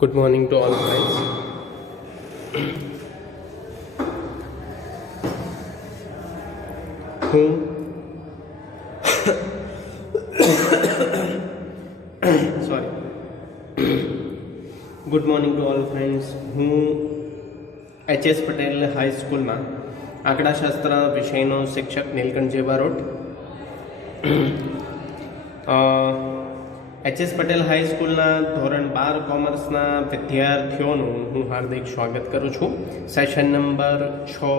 Good morning to all friends. હું sorry good morning to all friends. હું એચ.એસ. પટેલ હાઈસ્કૂલમાં આંકડાશાસ્ત્ર વિષયનો શિક્ષક નીલકંઠ જે બારોટ. એચ.એસ. પટેલ હાઈસ્કૂલના ધોરણ 12 કોમર્સના વિદ્યાર્થીઓનું હું હાર્દિક સ્વાગત કરું છું. સેશન નંબર 6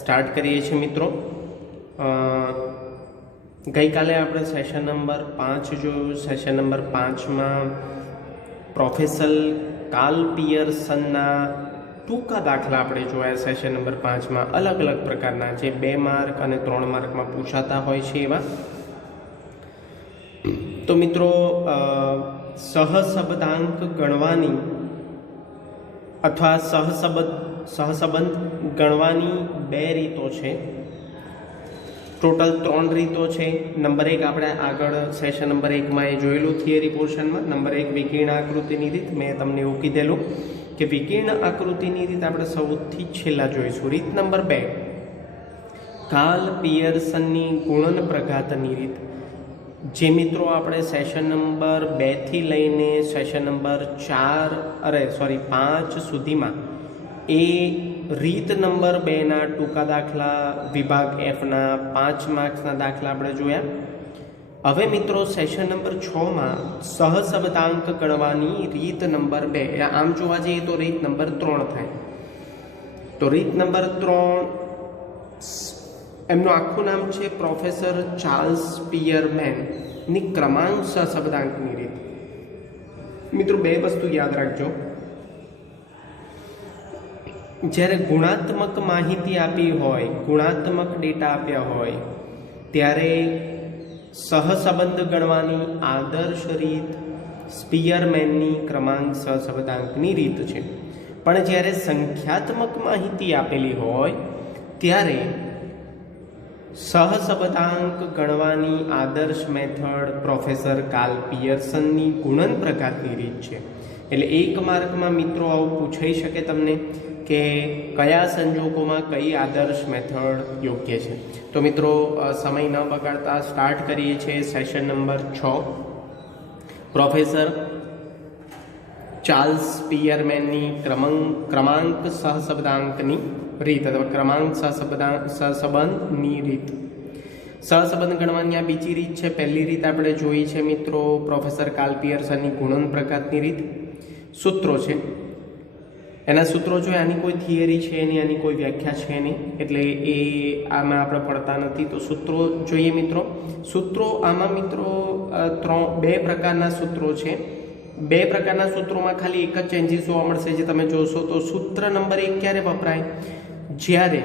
સ્ટાર્ટ કરીએ છીએ મિત્રો. ગઈકાલે આપણે સેશન નંબર 5 જોયું. સેશન નંબર 5માં પ્રોફેસર કાર્લ પિયર્સનના ટૂંકા દાખલા આપણે જોયા. સેશન નંબર 5માં અલગ અલગ પ્રકારના જે 2 માર્ક અને 3 માર્કમાં પૂછાતા હોય છે એવા. તો મિત્રો સહસંબંધાંક ગણવાની અથવા સહસંબંધ ગણવાની 2 રીતો છે. ટોટલ 3 રીતો છે. નંબર 1 આપણે આગળ સેશન નંબર 1માં એ જોયેલું થિયરી પોર્શનમાં. નંબર 1 વિકર્ણ આકૃતિની રીત. મેં તમને એવું કીધેલું કે વિકર્ણ આકૃતિની રીત આપણે સૌથી છેલ્લા જોઈશું. રીત નંબર 2 કાર્લ પિયર્સનની ગુણન પ્રઘાતની રીત. જે મિત્રો આપણે સેશન નંબર 2 થી લઈને સેશન નંબર 5 સુધીમાં એ રીત નંબર 2ના ટૂંકા દાખલા વિભાગ Fના 5 માર્ક્સના દાખલા આપણે જોયા. હવે મિત્રો સેશન નંબર 6માં સહસંબંધાંક ગણવાની રીત નંબર 2. આમ જોવા જઈએ તો રીત નંબર 3 થાય. તો રીત નંબર 3 એમનું આખું નામ છે પ્રોફેસર ચાર્લ્સ પિયરમેનની ક્રમાંક સહસંબંધાંકની રીત. મિત્રો 2 વસ્તુ યાદ રાખજો. જ્યારે ગુણાત્મક માહિતી આપી હોય, ગુણાત્મક ડેટા આપ્યા હોય ત્યારે સહસંબંધ ગણવાની આદર્શ રીત સ્પિયરમેનની ક્રમાંક સહસંબંધાંકની રીત છે. પણ જ્યારે સંખ્યાત્મક માહિતી આપેલી હોય ત્યારે સહસંબંધાંક ગણવાની આદર્શ મેથડ પ્રોફેસર કાર્લ પિયર્સનની ગુણન પ્રઘાતની રીત છે. એટલે 1 માર્કમાં મિત્રો આવું પૂછાઈ શકે તમને કે કયા સંજોગોમાં કઈ આદર્શ મેથડ યોગ્ય છે. તો મિત્રો સમય ન બગાડતા સ્ટાર્ટ કરીએ છીએ સેશન નંબર 6. પ્રોફેસર ચાર્લ્સ પિયરમેનની ક્રમાંક સહસંબંધાંકની રીત અથવા ક્રમાંક સહસંબંધની રીત. સહસંબંધ ગણવાની આ બીજી રીત છે. પહેલી રીત આપણે જોઈ છે મિત્રો પ્રોફેસર કાર્લ પિયર્સનની ગુણન પ્રઘાતની રીત. સૂત્રો છે, એના સૂત્રો જોઈએ. આની કોઈ થિયરી છે નહીં, આની કોઈ વ્યાખ્યા છે નહીં, એટલે એ આમાં આપણે પડતા નથી. તો સૂત્રો જોઈએ મિત્રો. સૂત્રો આમાં મિત્રો 2 પ્રકારના સૂત્રો છે. 2 પ્રકારના સૂત્રોમાં ખાલી એક જ ચેન્જીસ જોવા મળશે જે તમે જોશો. તો સૂત્ર નંબર 1 ક્યારે વપરાય? જ્યારે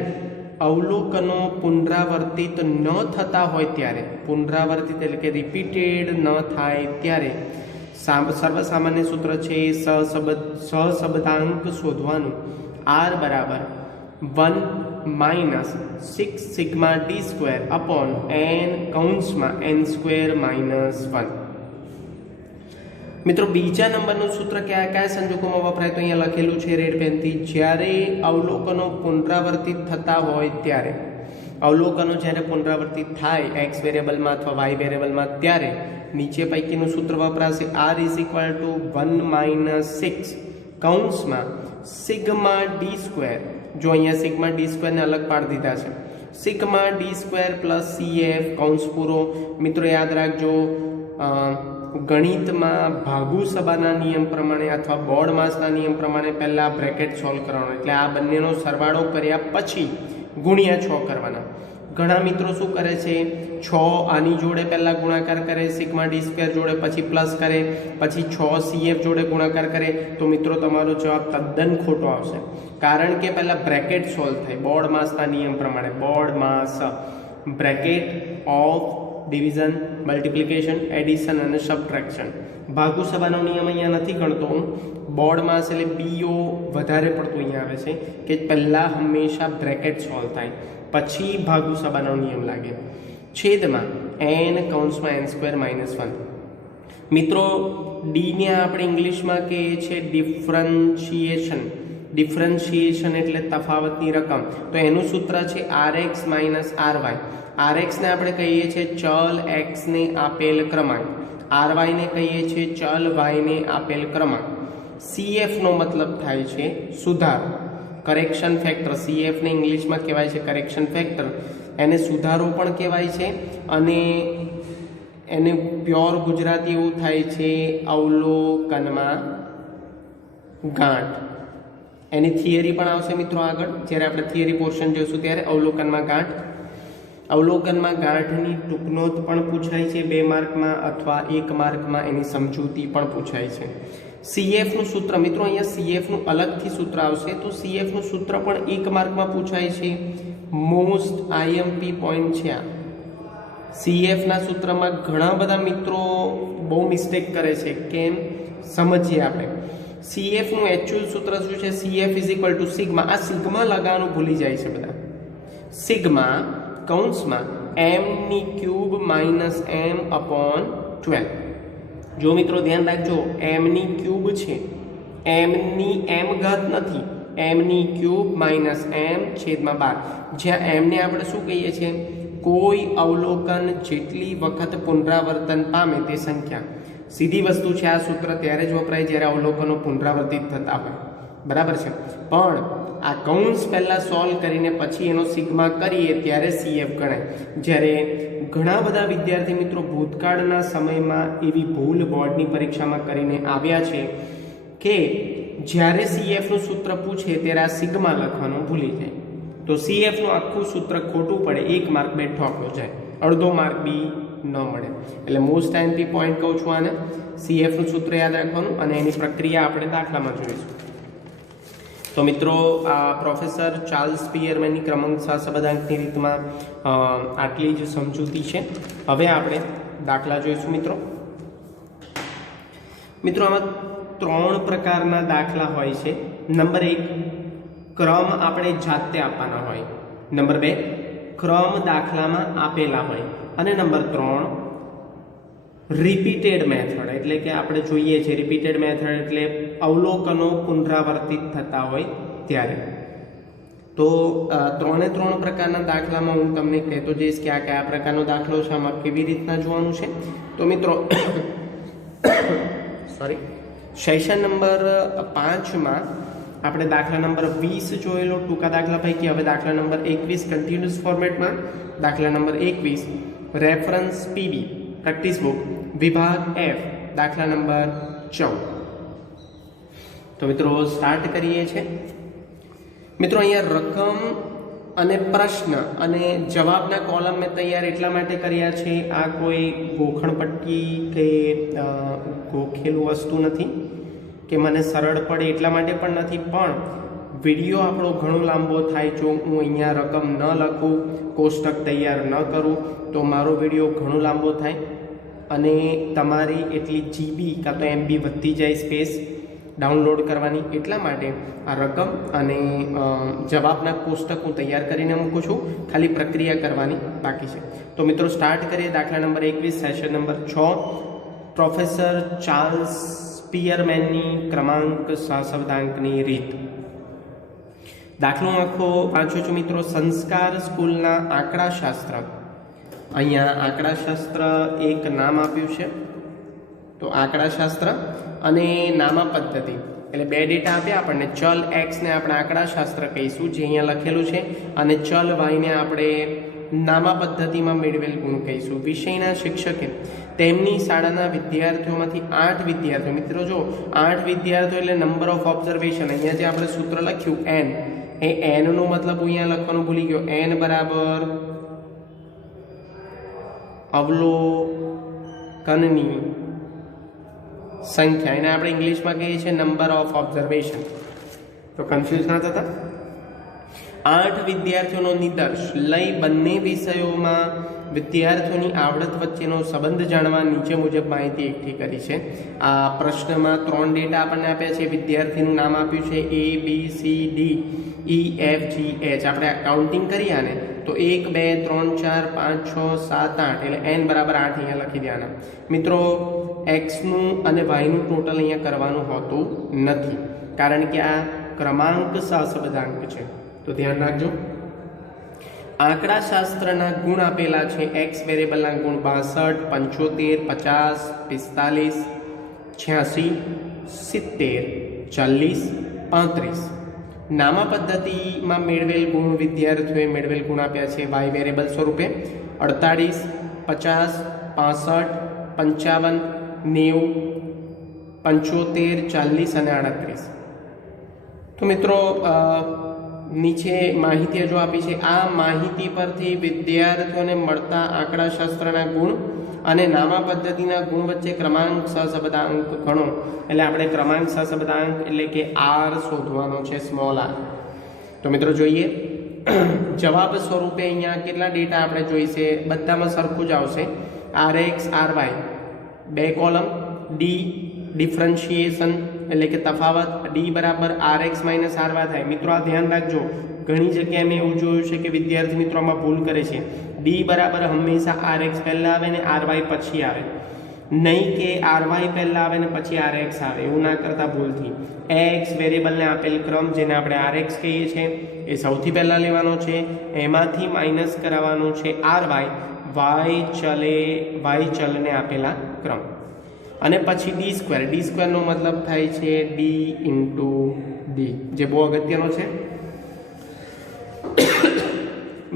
અવલોકનો પુનરાવર્તિત ન થતા હોય ત્યારે, પુનરાવર્તિત એટલે કે રિપીટેડ ન થાય ત્યારે સર્વસામાન્ય સૂત્ર છે સહસંબંધાંક શોધવાનું. R બરાબર 1 - 6 સિગ્મા d² અપોન n કૌંસમાં n² - 1. મિત્રો બીજા નંબરનું સૂત્ર કયા સંજોગોમાં વપરાય? તો અહીંયા લખેલું છે રેડ પેનથી. જ્યારે અવલોકનો પુનરાવર્તિત થતા હોય ત્યારે, અવલોકનો જ્યારે પુનરાવર્તિત થાય x વેરિયેબલમાં અથવા y વેરિયેબલમાં ત્યારે નીચે પૈકીનું સૂત્ર વપરાશે. R = 1 - 6 કૌંસમાં સિગ્મા d². જો અહીંયા સિગ્મા d² ને અલગ પાડી દીધા છે. સિગ્મા d² + CF કૌંસ પૂરો. મિત્રો યાદ રાખજો, ગણિતમાં ભાગુસબાના નિયમ પ્રમાણે અથવા બોર્ડ માસના નિયમ પ્રમાણે પહેલાં બ્રેકેટ સોલ્વ કરવાનો. એટલે આ બંનેનો સરવાળો કર્યા પછી ગુણ્યા 6 કરવાના. ઘણા મિત્રો શું કરે છે, 6 આની જોડે પહેલાં ગુણાકાર કરે, સિગ્મા d² જોડે પછી પ્લસ કરે, પછી 6 CF જોડે ગુણાકાર કરે. તો મિત્રો તમારો જવાબ તદ્દન ખોટો આવશે. કારણ કે પહેલાં બ્રેકેટ સોલ્વ થાય બોર્ડ માસના નિયમ પ્રમાણે. Board mass bracket of division, multiplication, addition અને સબટ્રેક્શન. ભાગુસબાનો નિયમ અહીંયા નથી ગણતો. બોર્ડ માસ એટલે BO વધારે પડતું અહીંયા આવે છે કે પહેલાં હંમેશા બ્રેકેટ સોલ્વ થાય પછી ભાગુસબાનો નિયમ લાગે. છેદમાં n કૌંસમાં n² - 1. મિત્રો ડી ને આપણે ઇંગ્લિશમાં કહીએ છીએ ડિફરન્શિએશન એટલે તફાવતની રકમ. તો એનું સૂત્ર છે rx માઇનસ ry. rx ને આપણે કહીએ છીએ ચલ x ને આપેલ ક્રમાંક, ry ને કહીએ છીએ ચલ y ને આપેલ ક્રમાંક. cf નો મતલબ થાય છે સુધારો, કરેક્શન ફેક્ટર. cf ને ઇંગ્લિશમાં કહેવાય છે કરેક્શન ફેક્ટર, એને સુધારો પણ કહેવાય છે અને એને પ્યોર ગુજરાતી એવું થાય છે અવલોકનમાં ગાંઠ. એની થિયરી પણ આવશે મિત્રો આગળ, જ્યારે આપણે થિયરી પોર્શન જોઈશું ત્યારે. અવલોકનમાં ગાંઠની ટૂંકનોંધ પણ પૂછાય છે 2 માર્કમાં, અથવા 1 માર્કમાં એની સમજૂતી પણ પૂછાય છે. CF નું સૂત્ર મિત્રો, અહીંયા CF નું અલગથી સૂત્ર આવશે, તો CF નું સૂત્ર પણ 1 માર્કમાં પૂછાય છે. મોસ્ટ IMP પોઈન્ટ છે આ. CF ના સૂત્રમાં ઘણા બધા મિત્રો બહુ મિસ્ટેક કરે છે. કેમ સમજીએ આપણે. CF નું એક્ચ્યુઅલ સૂત્ર શું છે? CF is equal to sigma. આ સિગ્મા લગાવવાનું ભૂલી જાય છે બધા. સિગ્મા કૌંસમાં m³ માઇનસ m અપોન 12. જો મિત્રો ધ્યાન રાખજો, m³ છે, m ઘાત નથી, m³ માઇનસ m છેદમાં 12. જ્યાં m ને આપણે શું કહીએ છીએ? કોઈ અવલોકન જેટલી વખત પુનરાવર્તન પામે તે સંખ્યા. સીધી વસ્તુ છે. આ સૂત્ર ત્યારે જ વપરાય જ્યારે અવલોકનો પુનરાવર્તિત થતા હોય, બરાબર છે. પણ આ કૌંસ પહેલા સોલ્વ કરીને પછી એનો સિગ્મા કરીએ ત્યારે CF ગણાય. જ્યારે ઘણા બધા વિદ્યાર્થી મિત્રો ભૂતકાળના સમયમાં એવી ભૂલ બોર્ડની પરીક્ષામાં કરીને આવ્યા છે કે જ્યારે CF નું સૂત્ર પૂછે ત્યારે આ સિગ્મા લખવાનું ભૂલી જાય, તો CF નું આખું સૂત્ર ખોટું પડે, 1 માર્ક બેઠો આપણો જાય, અડધો માર્ક બી ન મળે. એટલે મોસ્ટ IMP પોઈન્ટ કહું છું આને. CF નું સૂત્ર યાદ રાખવાનું અને એની પ્રક્રિયા આપણે દાખલામાં જોઈશું. તો મિત્રો આ પ્રોફેસર ચાર્લ્સ સ્પિયરમેનની ક્રમાંક સહસંબંધાંકની રીતમાં આટલી જ સમજૂતી છે. હવે આપણે દાખલા જોઈશું મિત્રો. આમાં 3 પ્રકારના દાખલા હોય છે. નંબર 1, ક્રમ આપણે જાતે આપવાના હોય. નંબર 2, ક્રમ દાખલામાં આપેલા હોય. અને નંબર 3, રિપીટેડ મેથડ, એટલે કે આપણે જોઈએ છે રિપીટેડ મેથડ એટલે અવલોકનો પુનરાવર્તિત થતા હોય ત્યારે. તો 3 પ્રકારના દાખલામાં હું તમને કહેતો જઈશ કે આ કયા પ્રકારનો દાખલો છે, આમાં કેવી રીતના જોવાનું છે. તો મિત્રો સેશન નંબર 5માં આપણે દાખલા નંબર 20 જોયેલો ટૂંકા દાખલા પૈકી. હવે દાખલા નંબર 21 કન્ટિન્યુઅસ ફોર્મેટમાં, દાખલા number 21 reference PB practice book વિભાગ F દાખલા નંબર 14. તો મિત્રો સ્ટાર્ટ કરીએ છીએ. મિત્રો અહીંયા રકમ અને પ્રશ્ન અને જવાબના કોલમ મેં તૈયાર એટલા માટે કર્યા છે. આ કોઈ ગોખણપટ્ટી કે ગોખેલું વસ્તુ નથી કે મને સરળ પડે એટલા માટે પણ નથી, પણ વિડીયો આપણો ઘણો લાંબો થાય જો હું અહીંયા રકમ ન લખું, કોષ્ટક તૈયાર ન કરું તો મારો વિડીયો ઘણો લાંબો થાય અને તમારી એટલી GB કાં તો MB વધતી જાય સ્પેસ ડાઉનલોડ કરવાની. એટલા માટે આ રકમ અને જવાબના કોષ્ટક હું તૈયાર કરીને મૂકું છું, ખાલી પ્રક્રિયા કરવાની બાકી છે. તો મિત્રો સ્ટાર્ટ કરીએ. દાખલા number 21 session number 6 professor Charles સ્પિયરમેનની ક્રમાંક સહસંબંધાંકની રીત. દાખલો આખો વાંચું છું મિત્રો. સંસ્કાર સ્કૂલના આંકડાશાસ્ત્ર, અહીંયા આંકડાશાસ્ત્ર એક નામ આપ્યું છે. તો આંકડાશાસ્ત્ર અને નામા પદ્ધતિ એટલે 2 ડેટા આપ્યા આપણને. ચલ x ને આપણે આંકડાશાસ્ત્ર કહીશું જે અહીંયા લખેલું છે, અને ચલ y ને આપણે નામા પદ્ધતિમાં મેળવેલ ગુણ કહીશું. વિષયના શિક્ષકે તેમની શાળાના વિદ્યાર્થીઓમાંથી 8 વિદ્યાર્થીઓ, મિત્રો જો 8 વિદ્યાર્થીઓ એટલે નંબર ઓફ ઓબ્ઝર્વેશન. અહીંયા જે આપણે સૂત્ર લખ્યું n, એ n નો મતલબ અહીંયા લખવાનું ભૂલી ગયો. n બરાબર અવલોકનની સંખ્યા, એને આપણે ઇંગ્લિશમાં કહીએ છીએ નંબર ઓફ ઓબ્ઝર્વેશન. તો કન્ફ્યુઝ ના થતા. 8 વિદ્યાર્થીઓનો નિદર્શ લઈ બંને વિષયોમાં વિદ્યાર્થીઓની આવડત વચ્ચેનો સંબંધ જાણવા નીચે મુજબ માહિતી એકઠી કરી છે. આ પ્રશ્નમાં 3 ડેટા આપણને આપ્યા છે. વિદ્યાર્થીનું નામ આપ્યું છે ABCD EFGH. આપણે કાઉન્ટિંગ કરીએ આને તો 1 2 3 4 5 6 7 8 એટલે n બરાબર 8 અહીંયા લખી દેવાના. મિત્રો એક્સનું અને વાયનું ટોટલ અહીંયા કરવાનું હોતું નથી, કારણ કે આ ક્રમાંક સહસંબંધાંક છે. તો ધ્યાન રાખજો. આંકડાશાસ્ત્રના ગુણ આપેલા છે. એક્સ વેરિયેબલના ગુણ 62, 75, 50, 45, 86, 70, 40, 35. નામા પદ્ધતિમાં મેળવેલ ગુણ વિદ્યાર્થીઓએ મેળવેલ ગુણ આપ્યા છે વાય વેરિયેબલ સ્વરૂપે 48, 50, 65, 55, 90, 75, 40 અને 38. તો મિત્રો નીચે માહિતી જો આપી છે. આ માહિતી પરથી વિદ્યાર્થીઓને મળતા આંકડાશાસ્ત્રના ગુણ અને નામા પદ્ધતિના ગુણ વચ્ચે ક્રમાંક સહસંબંધાંક ગણો. એટલે આપણે ક્રમાંક સહસંબંધાંક એટલે કે આર શોધવાનો છે, સ્મોલ આર. તો મિત્રો જોઈએ જવાબ સ્વરૂપે અહીંયા કેટલા ડેટા આપણે જોઈશે. બધામાં સરખું જ આવશે. R X R Y, 2 column. D differentiation એટલે કે તફાવત, ડી બરાબર R X minus R Y થાય. મિત્રો આ ધ્યાન રાખજો, ઘણી જગ્યાએ મેં એવું જોયું છે કે વિદ્યાર્થી મિત્રો આમાં ભૂલ કરે છે. ડી બરાબર હંમેશા આર એક્સ પહેલાં આવે ને આર વાય પછી આવે, નહીં કે આર વાય પહેલાં આવે ને પછી આર એક્સ આવે. એવું ના કરતા ભૂલથી. એક્સ વેરિયેબલને આપેલ ક્રમ જેને આપણે આર એક્સ કહીએ છીએ એ સૌથી પહેલાં લેવાનો છે. એમાંથી માઇનસ કરાવવાનું છે આર વાય, વાય ચલને આપેલા ક્રમ. અને પછી ડી સ્ક્વેરનો મતલબ થાય છે ડી ઇન્ટુ ડી, જે બહુ અગત્યનો છે.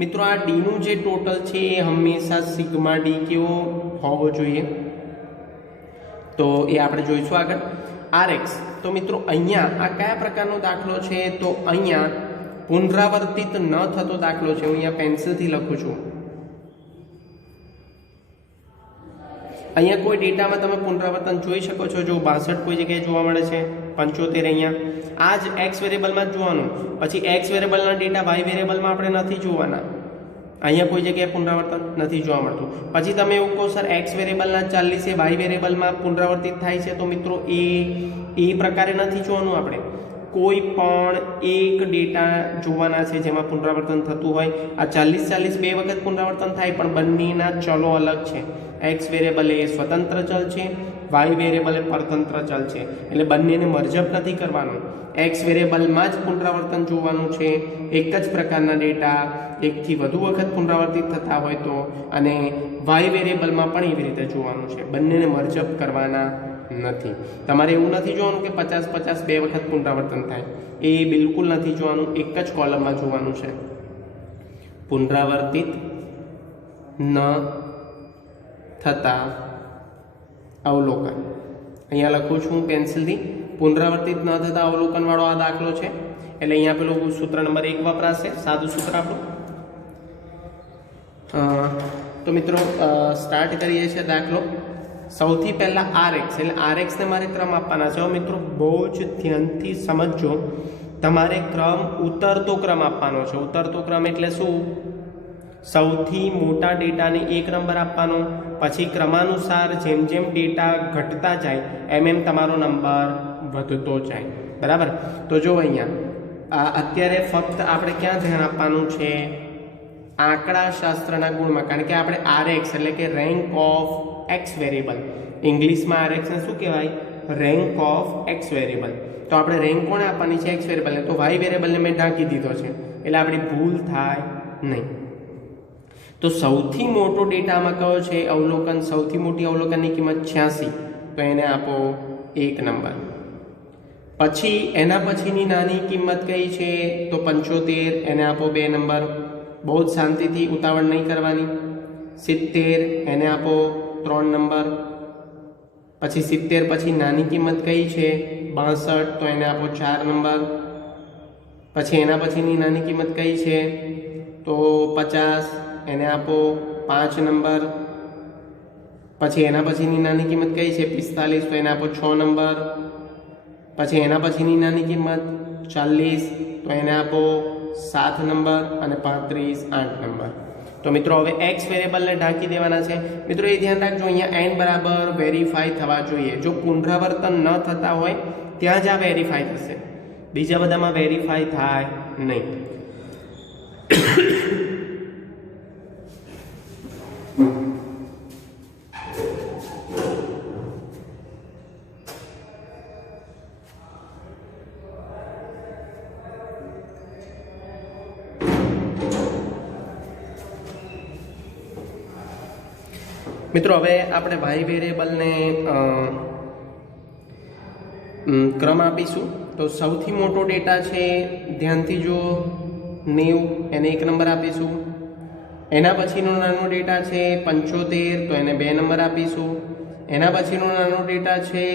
મિત્રો આ ડીનું જે ટોટલ છે એ હંમેશા સિગ્મા ડી કેવો હોવો જોઈએ, તો એ આપણે જોઈશું આગળ. આર એક્સ, તો મિત્રો અહીંયા આ કયા પ્રકારનો દાખલો છે, તો અહીંયા પુનરાવર્તિત ન થતો દાખલો છે. હું અહીંયા પેન્સિલથી લખું છું. અહીંયા કોઈ ડેટામાં તમે પુનરાવર્તન જોઈ શકો છો. જો 62 કોઈ જગ્યાએ જોવા મળે છે, 75 અહીંયા. આ જ એક્સ વેરિયેબલમાં જ જોવાનું. પછી એક્સ વેરિયેબલના ડેટા વાય વેરિયેબલમાં આપણે નથી જોવાના. અહીંયા કોઈ જગ્યાએ પુનરાવર્તન નથી જોવા મળતું. પછી તમે એવું કહો સર એક્સ વેરિયેબલના 40 એ વાય વેરિયેબલમાં પુનરાવર્તિત થાય છે, તો મિત્રો એ પ્રકારે નથી જોવાનું. આપણે કોઈ પણ એક ડેટા જોવાના છે જેમાં પુનરાવર્તન થતું હોય. આ 40 બે વખત પુનરાવર્તન થાય, પણ બંનેના ચલો અલગ છે. એક્સ વેરિયેબલ એ સ્વતંત્ર ચલ છે, વાય વેરિયેબલ એ પરતંત્ર ચલ છે. એટલે બંનેને મર્જઅપ નથી કરવાનું. એક્સ વેરિયેબલમાં જ પુનરાવર્તન જોવાનું છે. એક જ પ્રકારના ડેટા એકથી વધુ વખત પુનરાવર્તિત થતા હોય તો, અને વાય વેરિયેબલમાં પણ એવી રીતે જોવાનું છે. બંનેને મર્જઅપ કરવાના નથી. તમારે એવું નથી જોવાનું કે 50 બે વખત પુનરાવર્તન થાય, એ બિલકુલ નથી જોવાનું. એક જ કોલમમાં જોવાનું છે. પુનરાવર્તિત ન થતા અવલોકન. અહીંયા લખું છું પેન્સિલથી. પુનરાવર્તિત ન થતા અવલોકન વાળો આ દાખલો છે. એટલે અહીંયા પેલું સૂત્ર નંબર 1 વપરાશે, સાદું સૂત્ર આપણું. તો મિત્રો સ્ટાર્ટ કરીએ છીએ દાખલો. સૌથી પહેલાં આર એક્સ, એટલે આર એક્સને મારે ક્રમ આપવાના છે. મિત્રો બહુ જ ધ્યાનથી સમજજો. તમારે ક્રમ ઉતરતો ક્રમ આપવાનો છે. ઉતરતો ક્રમ એટલે શું? સૌથી મોટા ડેટાને 1 નંબર આપવાનો, પછી ક્રમાનુસાર જેમ જેમ ડેટા ઘટતા જાય એમ તમારો નંબર વધતો જાય. બરાબર? તો જો અહીંયા અત્યારે ફક્ત આપણે ક્યાં ધ્યાન આપવાનું છે? આંકડાશાસ્ત્રના ગુણમાં. કારણ કે આપણે આર એક્સ એટલે કે રેન્ક ઓફ એક્સ વેરિયેબલ, ઇંગ્લિશમાં આર એક્સને શું કહેવાય? Rank of x variable. તો આપણે રેન્ક કોને આપવાની છે? એક્સ વેરિયેબલને. તો વાય વેરિયેબલને મેં ઢાંકી દીધો છે, એટલે આપણી ભૂલ થાય નહીં. તો સૌથી મોટો ડેટામાં કયો છે? અવલોકન. સૌથી મોટી અવલોકનની કિંમત 86, તો એને આપો 1 નંબર. પછી એના પછીની નાની કિંમત કઈ છે? તો 75, એને આપો 2 નંબર. બહુ જ શાંતિથી, ઉતાવળ નહીં કરવાની. 70, એને આપો 3 નંબર. પછી 70 પછી નાની કિંમત કઈ છે? 62, તો એને આપો 4 નંબર. પછી એના પછીની નાની કિંમત કઈ છે? તો 50, એને આપો 5 નંબર. પછી એના પછીની નાની કિંમત કઈ છે? 45, તો એને આપો 6 નંબર. પછી એના પછીની નાની કિંમત 40, તો એને આપો 7 નંબર. અને 35, 8 નંબર. તો મિત્રો હવે એક્સ વેરિયેબલને ઢાંકી દેવાના છે. મિત્રો એ ધ્યાન રાખજો, અહીંયા એન બરાબર વેરીફાઈ થવા જોઈએ. જો પુનરાવર્તન ન થતા હોય ત્યાં જ આ વેરીફાઈ થશે, બીજા બધામાં વેરીફાઈ થાય નહીં. મિત્રો હવે આપણે વાય વેરિયેબલને ક્રમ આપીશું. તો સૌથી મોટો ડેટા છે, ધ્યાનથી જો 90, એને 1 નંબર આપીશું. એના પછીનો નાનો ડેટા છે 75, તો એને 2 નંબર આપીશું. એના પછીનો નાનો ડેટા છે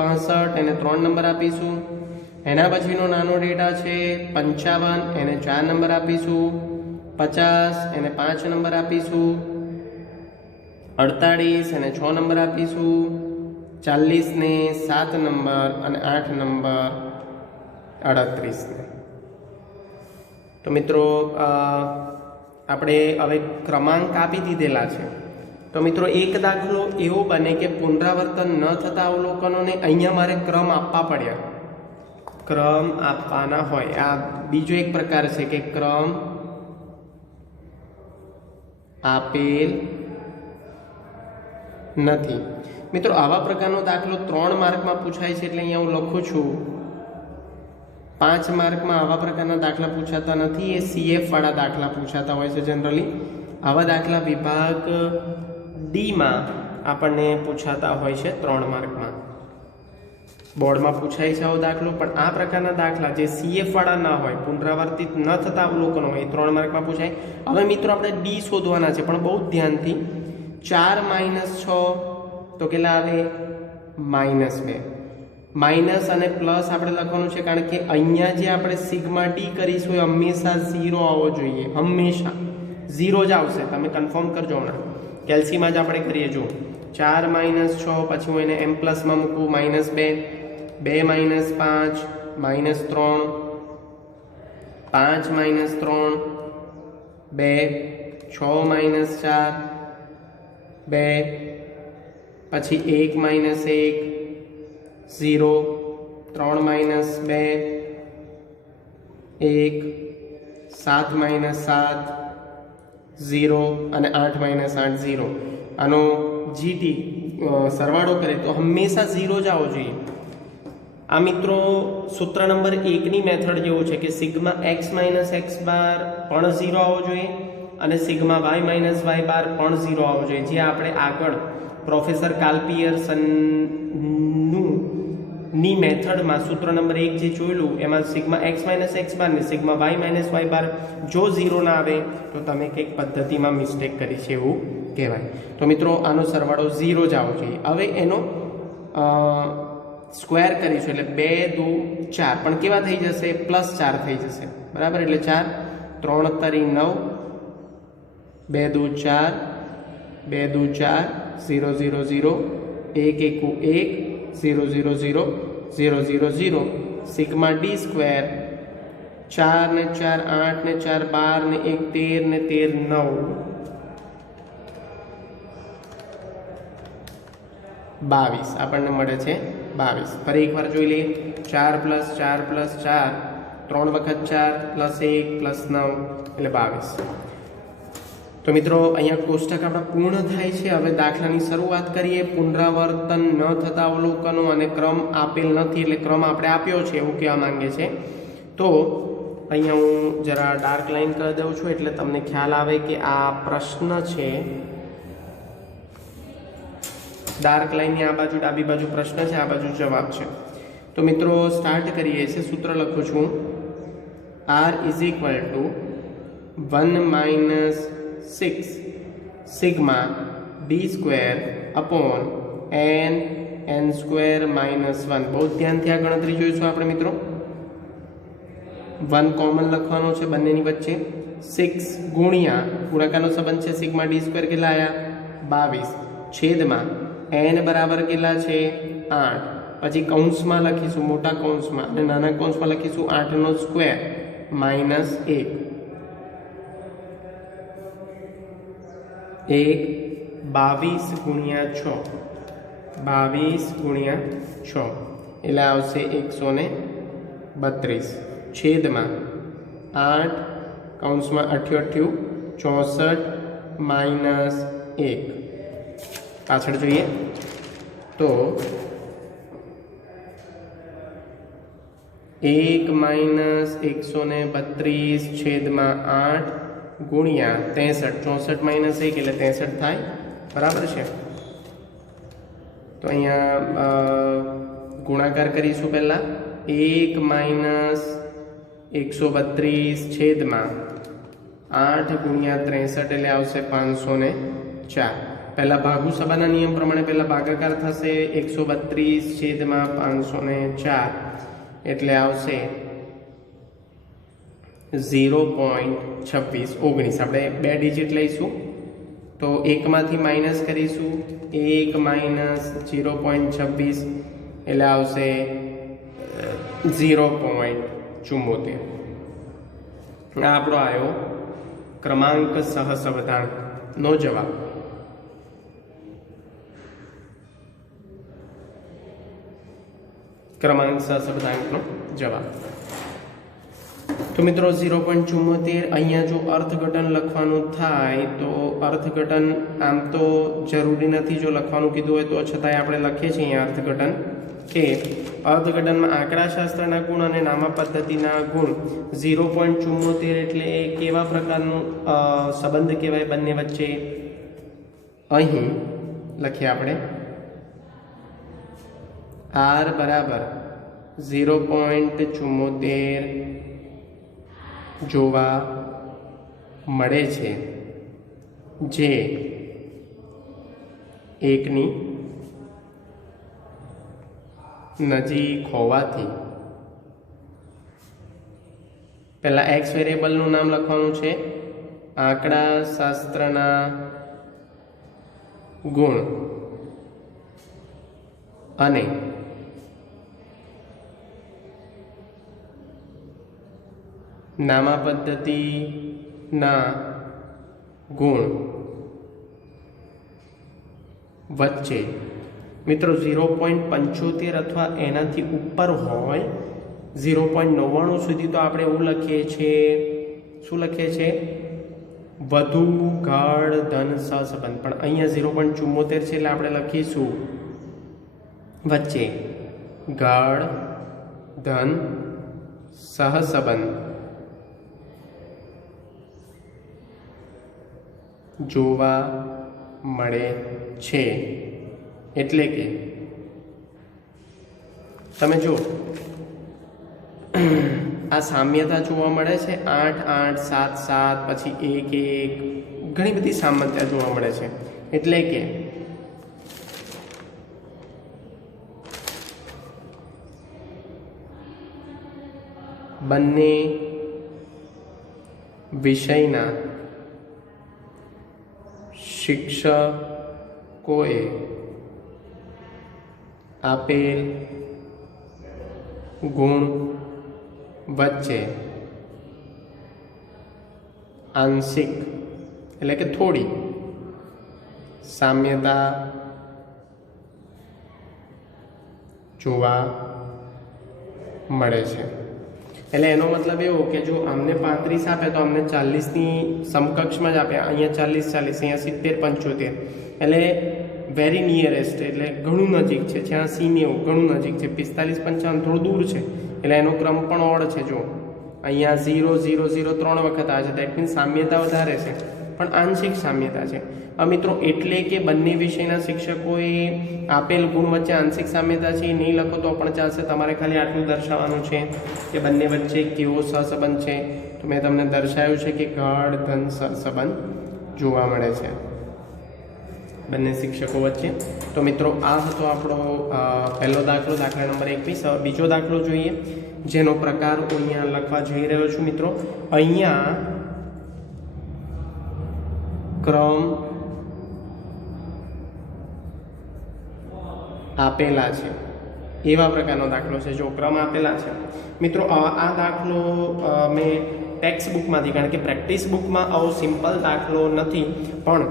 65, એને 3 નંબર આપીશું. એના પછીનો નાનો ડેટા છે 55, એને 4 નંબર આપીશું. 50, એને 5 નંબર આપીશું. 48, એને 6 નંબર આપીશું. 40 ને 7 નંબર અને 8 નંબર 38 ને. તો મિત્રો આપણે હવે ક્રમાંક આપી દીધેલા છે. તો મિત્રો એક દાખલો એવો બને કે પુનરાવર્તન ન થતા અવલોકનોને અહીંયા મારે ક્રમ આપવા પડ્યા, ક્રમ આપવાના હોય. આ બીજો એક પ્રકાર છે કે ક્રમ આપેલ નથી. મિત્રો આવા પ્રકારનો દાખલો 3 માર્કમાં પૂછાય છે, એટલે અહીંયા હું લખું છું 5 માર્કમાં આવા પ્રકારના દાખલા પૂછાતા નથી. એ CF વાળા દાખલા પૂછાતા હોય છે જનરલી. આવા દાખલા વિભાગ ડીમાં આપણને પૂછાતા હોય છે 3 માર્કમાં. બોર્ડમાં પૂછાય છે આવો દાખલો, પણ આ પ્રકારના દાખલા જે CF વાળા ના હોય, પુનરાવર્તિત ન થતા અવલોકનો હોય, 3 માર્કમાં પૂછાય. હવે મિત્રો આપણે ડી શોધવાના છે, પણ બહુ ધ્યાનથી. 4 - 6 તો કેટલા આવે? -2. માઇનસ અને પ્લસ આપણે લખવાનું છે, કારણ કે અહીંયા જે આપણે સિગ્મા ડી કરીશું એ હંમેશા 0 આવવો જોઈએ. હંમેશા 0 જ આવશે. તમે કન્ફર્મ કરજો હમણાં. કેલ્સીમાં જ આપણે કરીએ. જો 4 - 6, પછી હું એને m પ્લસમાં મૂકું, -2, 2 - 5, -3, 5 - 3, 2, 6 - 4, 2, પછી 1 - 1, 0, 3 - 2, 1, 7 - 7, 0 અને 8 - 8, 0. આનો GT સરવાળો કરે તો હંમેશા 0 જ આવવો જોઈએ. આ મિત્રો સૂત્ર નંબર 1ની મેથડ જેવું છે કે સિગ્મા x - x બાર પણ 0 આવવો જોઈએ અને સિગ્મા y - y બાર પણ 0 આવવો જોઈએ. જે આપણે આગળ પ્રોફેસર કાર્લ પિયર્સનનું ની મેથડમાં સૂત્ર નંબર 1 જે જોયેલું, એમાં સિગ્મા x - x બાર ને સિગ્મા y - y બાર જો 0 ના આવે તો તમે કંઈક પદ્ધતિમાં મિસ્ટેક કરી છે એવું કહેવાય. તો મિત્રો આનો સરવાળો 0 જ આવવો જોઈએ. હવે એનો સ્ક્વેર કરીશું એટલે 2 × 2 = 4, પણ કેવા થઈ જશે? +4 થઈ જશે. બરાબર, એટલે 4, 3 × 9, 2 × 4, 2 × 4, 0 0 0, 1 1 1, 0 0 0, 0 0 0. સિગ્મા ડી સ્ક્વેર 4 ને 4 8 ને 4 12 ને 1 13 ને 13 9, 22 આપણને મળે છે 22. ફરી એકવાર જોઈ લઈએ. 4 + 4 + 4, 3 વખત 4 + 1 + 9 એટલે 22. તો મિત્રો અહીંયા કોષ્ટક આપણા પૂર્ણ થાય છે. હવે દાખલાની શરૂઆત કરીએ. પુનરાવર્તન ન થતા અવલોકનો અને ક્રમ આપેલ નથી, એટલે ક્રમ આપણે આપ્યો છે એવું કહેવા માંગે છે. તો અહીંયા હું જરા ડાર્ક લાઈન કરી દઉં છું એટલે તમને ખ્યાલ આવે કે આ પ્રશ્ન છે. ડાર્ક લાઈનની આ બાજુ ડાબી બાજુ પ્રશ્ન છે, આ બાજુ જવાબ છે. તો મિત્રો સ્ટાર્ટ કરીએ છીએ. સૂત્ર લખું છું. R = 1 - 6 sigma D square upon n n² - 1. બહુ ધ્યાનથી આ ગણતરી જોઈશું આપણે મિત્રો. 1 કોમન લખવાનો છે બંનેની વચ્ચે. 6 ગુણ્યા ગુણાકારનો સંબંધ છે સિગ્મા ડી સ્ક્વેર કેટલા આવ્યા? 22 છેદમાં n બરાબર કેટલા છે? 8. પછી કૌંસમાં લખીશું, મોટા કૌંસમાં, અને નાના કૌંસમાં લખીશું 8 નો સ્ક્વેર -1. 22 ગુણ્યા 6, 22 × 6 એટલે આવશે 132 છેદમાં 8 કૌંસમાં 88 64 -1. પાછળ જોઈએ તો 1 - 132 છેદમાં 8 ગુણ્યા 63, 64 - 1 એટલે 63 થાય बराबर है। तो अहींया गुणाकार करीशुं। पहला 1 माइनस 132 छेद में 8 गुणिया 63 एटले आवशे 504। पहला भागु सभाना नियम प्रमाणे पहला भागाकार थशे 132 छेद में 504 एटले आवशे 0.26 19। આપણે બે ડિજિટ લઈશું તો 1 માંથી માઇનસ કરીશું 1 માઇનસ 0.26 એટલે આવશે 0.74। આ આપણો આવ્યો ક્રમાંક સહસંબંધાંકનો જવાબ। क्रमांक सहसंबंधांकनो जवाब। तो मित्रों 0.74 अहींया जो अर्थघटन लखवानुं थाय तो अर्थघटन आम तो जरूरी नहीं, जो लखवानुं कीधुं होय तो छतांय आपणे लखीए छीए अहींया अर्थघटन के अर्थघटन में आंकड़ाशास्त्रना गुण अने नामापद्धतिना गुण 0.74 एटले केवा प्रकारनो संबंध कहेवाय बंने वच्चे। अहीं लखीए आपणे R बराबर 0.74 जोवा मळे छे, जे 1 नी नजीक होवाथी पहला एक्स वेरिएबलनुं नाम लखवानुं छे, आंकड़ा शास्त्रना गुण अने नामापद्धति ना गुण वच्चे। मित्रों 0.75 अथवा एनाथी उपर होय 0.99 सुधी तो आपणे एवुं लखीए छीए, शुं लखीए छीए વધુ ગાઢ ધન સહસંબંધ। પણ અહીંયા 0.74 છે એટલે આપણે લખીશું વચ્ચે ગાઢ ધન સહસંબંધ જોવા મળે છે। એટલે કે તમે જો आ साम्यता जोवा मळे छे 8 8 7 7 पछी 1 1 घणी बधी साम्यता जोवा मळे छे। एटले के बंने विषयना शिक्षकोए आपेल गुण वच्चे आंशिक એટલે કે થોડી સામ્યતા જોવા મળે છે। એટલે એનો મતલબ એવો કે જો અમને 35 આપે તો અમને 40 ની સમકક્ષમાં જ આપે। અહીંયા 40 40 અહીંયા 70 75 એટલે વેરી નિયરેસ્ટ એટલે ઘણું નજીક છે। 86 90 ઘણું નજીક છે। 45 55 થોડું દૂર છે એટલે એનો ક્રમ પણ ઓડ છે। જો અહીંયા 0 0 0 3 વખત આવે છે, દેટ મીન્સ સામ્યતા વધારે છે પણ આંશિક સામ્યતા છે। મિત્રો એટલે કે બંને વિષયના શિક્ષકોએ આપેલ ગુણ વચ્ચે આંશિક સામ્યતા છે એ નહીં લખો તો પણ ચાલશે। તમારે ખાલી આટલું દર્શાવવાનું છે કે બંને વચ્ચે કેવો સહસંબંધ છે। તો મેં તમને દર્શાવ્યું છે કે ગાઢ ધન સહસંબંધ જોવા મળે છે બંને શિક્ષકો વચ્ચે। તો મિત્રો આ હતો આપણો પહેલો દાખલો, દાખલા નંબર 21। બીજો દાખલો જોઈએ જેનો પ્રકાર હું અહીંયા લખવા જઈ રહ્યો છું। મિત્રો અહીંયા ક્રમ આપેલા છે એવા પ્રકારનો દાખલો છે। જો ક્રમ આપેલા છે મિત્રો, આ દાખલો મેં ટેક્સ્ટ બુકમાંથી, કારણ કે પ્રેક્ટિસ બુકમાં આવો સિમ્પલ દાખલો નથી, પણ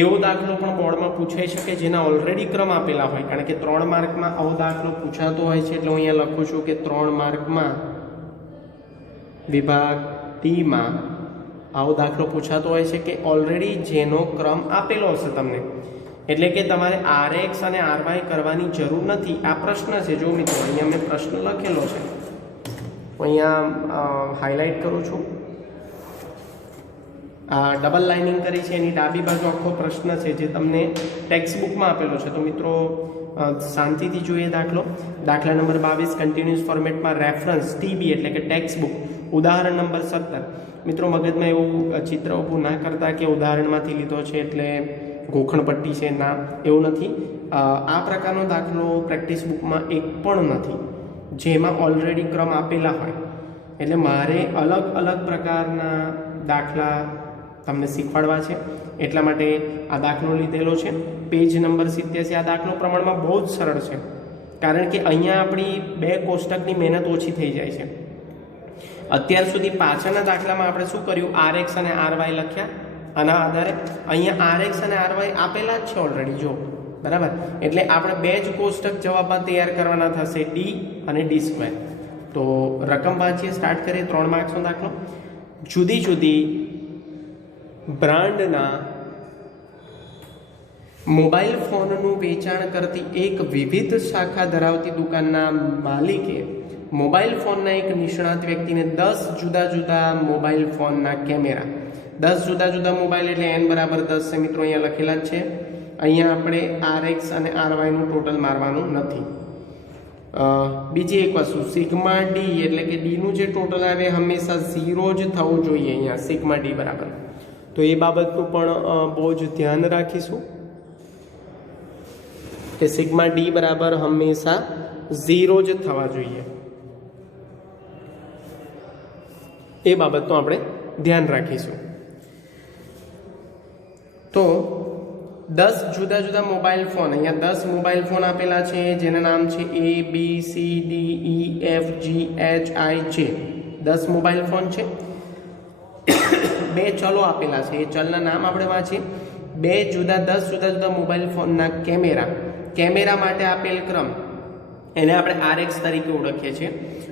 એવો દાખલો પણ બોર્ડમાં પૂછાઈ શકે જેના ઓલરેડી ક્રમ આપેલા હોય। કારણ કે 3 માર્કમાં આવો દાખલો પૂછાતો હોય છે, એટલે હું અહીંયા લખું છું કે 3 માર્કમાં વિભાગ ટીમાં આવો દાખલો પૂછાતો હોય છે કે ઓલરેડી જેનો ક્રમ આપેલો હશે તમને, એટલે કે તમારે RX અને RY કરવાની જરૂર નથી। આ પ્રશ્ન છે। જો મિત્રો અહીંયા મેં પ્રશ્ન લખેલો છે, હું અહીંયા હાઇલાઇટ કરું છું। આ ડબલ લાઇનિંગ કરી છે એની ડાબી બાજુ આખો પ્રશ્ન છે જે તમને ટેક્સ્ટ બુકમાં આપેલો છે. તો મિત્રો શાંતિથી જોઈએ દાખલા નંબર 22 કન્ટિન્યુઅસ ફોર્મેટમાં રેફરન્સ TB એટલે કે ટેક્સ્ટ બુક ઉદાહરણ નંબર 17. મિત્રો મગજમાં એવું ચિત્ર ઊભું ના કરતા કે ઉદાહરણમાંથી લીધો છે એટલે ગોખણ પટ્ટી છે, ના, એવું નથી. આ પ્રકારનો દાખલો પ્રેક્ટિસ બુકમાં એક પણ નથી જેમાં ઓલરેડી ક્રમ આપેલા હોય. એટલે મારે અલગ અલગ પ્રકારના દાખલા તમને શીખવાડવા છે, એટલા માટે આ દાખલો લીધેલો છે. Page number 87. આ દાખલો પ્રમાણમાં બહુ જ સરળ છે, કારણ કે અહીંયા આપણી 2 કોષ્ટકની મહેનત ઓછી થઈ જાય છે. અત્યાર સુધી પાછળના દાખલામાં આપણે શું કર્યું, RX અને RY લખ્યા. આના આધારે અહીંયા RX અને RY આપેલા જ છે ઓલરેડી, જો બરાબર. એટલે આપણે 2 જ કોષ્ટક જવાબમાં તૈયાર કરવાના થશે, D અને D². તો રકમ વાંચીએ, સ્ટાર્ટ કરીએ. 3 માર્ક્સનો દાખલો. જુદી જુદી બ્રાન્ડના મોબાઈલ ફોનનું વેચાણ કરતી એક વિવિધ શાખા ધરાવતી દુકાનના માલિકે મોબાઈલ ફોનના એક નિષ્ણાત વ્યક્તિને 10 જુદા જુદા મોબાઈલ ફોનના કેમેરા, 10 જુદા જુદા મોબાઈલ એટલે n બરાબર 10 છે મિત્રો, અહીંયા લખેલા જ છે. અહીંયા આપણે RX અને RY નું ટોટલ મારવાનું નથી. બીજી એક વસ્તુ, સિગ્મા D એટલે કે D નું જે ટોટલ આવે હંમેશા 0 જ થવું જોઈએ અહીંયા, સિગ્મા D બરાબર. તો એ બાબતનું પણ બહુ જ ધ્યાન રાખીશું કે સિગ્મા D બરાબર હંમેશા 0 જ થવા જોઈએ. એ બાબતનું આપણે ધ્યાન રાખીશું. તો 10 જુદા જુદા મોબાઈલ ફોન, અહીંયા 10 મોબાઈલ ફોન આપેલા છે જેના નામ છે A B C D E F G H I J. 10 mobile phone છે. 2 ચલો આપેલા છે, એ ચલના નામ આપણે વાંચીએ. 10 જુદા મોબાઈલ ફોનના કેમેરા માટે આપેલ ક્રમ એને આપણે RX તરીકે ઓળખીએ છીએ,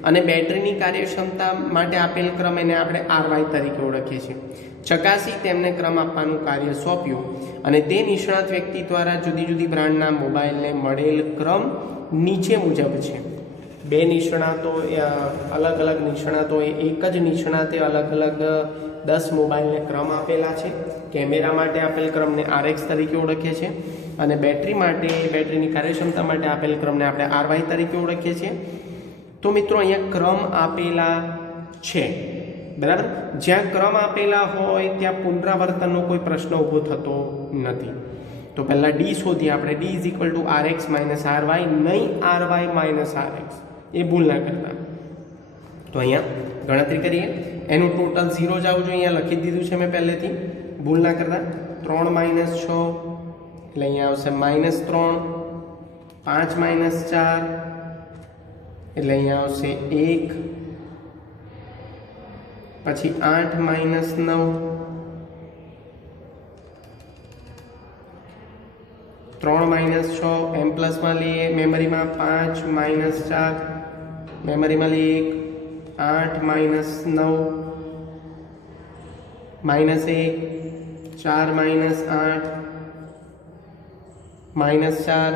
અને બેટરીની કાર્યક્ષમતા માટે આપેલ ક્રમ એને આપણે RY તરીકે ઓળખીએ છીએ. ચકાસી તેમને ક્રમ આપવાનું કાર્ય સોંપ્યું, અને તે નિષ્ણાત વ્યક્તિ દ્વારા જુદી જુદી બ્રાન્ડના મોબાઈલને મળેલ ક્રમ નીચે મુજબ છે. 2 નિષ્ણાતો, અલગ અલગ નિષ્ણાતોએ એક જ નિષ્ણાતે અલગ અલગ 10 મોબાઈલને ક્રમ આપેલા છે. કેમેરા માટે આપેલ ક્રમને RX તરીકે ઓળખીએ છીએ, અને બેટરીની કાર્યક્ષમતા માટે આપેલ ક્રમને આપણે RY તરીકે ઓળખીએ છીએ. તો મિત્રો અહીંયા ક્રમ આપેલા છે, બરાબર. જ્યાં ક્રમ આપેલા હોય ત્યાં પુનરાવર્તનનો કોઈ પ્રશ્ન ઊભો થતો નથી. તો પહેલા D શોધીએ આપણે. D = RX - RY, નહીં RY - RX. એ ભૂલ ના કરતા. તો અહીંયા ગણતરી કરીએ. એનું ટોટલ 0 જ આવવું જોઈએ, અહીંયા લખી દીધું છે મેં પહેલેથી, ભૂલ ના કરતા. 3 - 6 એટલે અહીંયા આવશે -3. 5 - 4 એટલે અહીંયા આવશે 1. પછી 8 - 9, 3 - 6 એમ પ્લસમાં લઈએ મેમરીમાં. 5 - 4 મેમરીમાં લઈએ 1. 8 - 9 -1, 4 - 8 -4,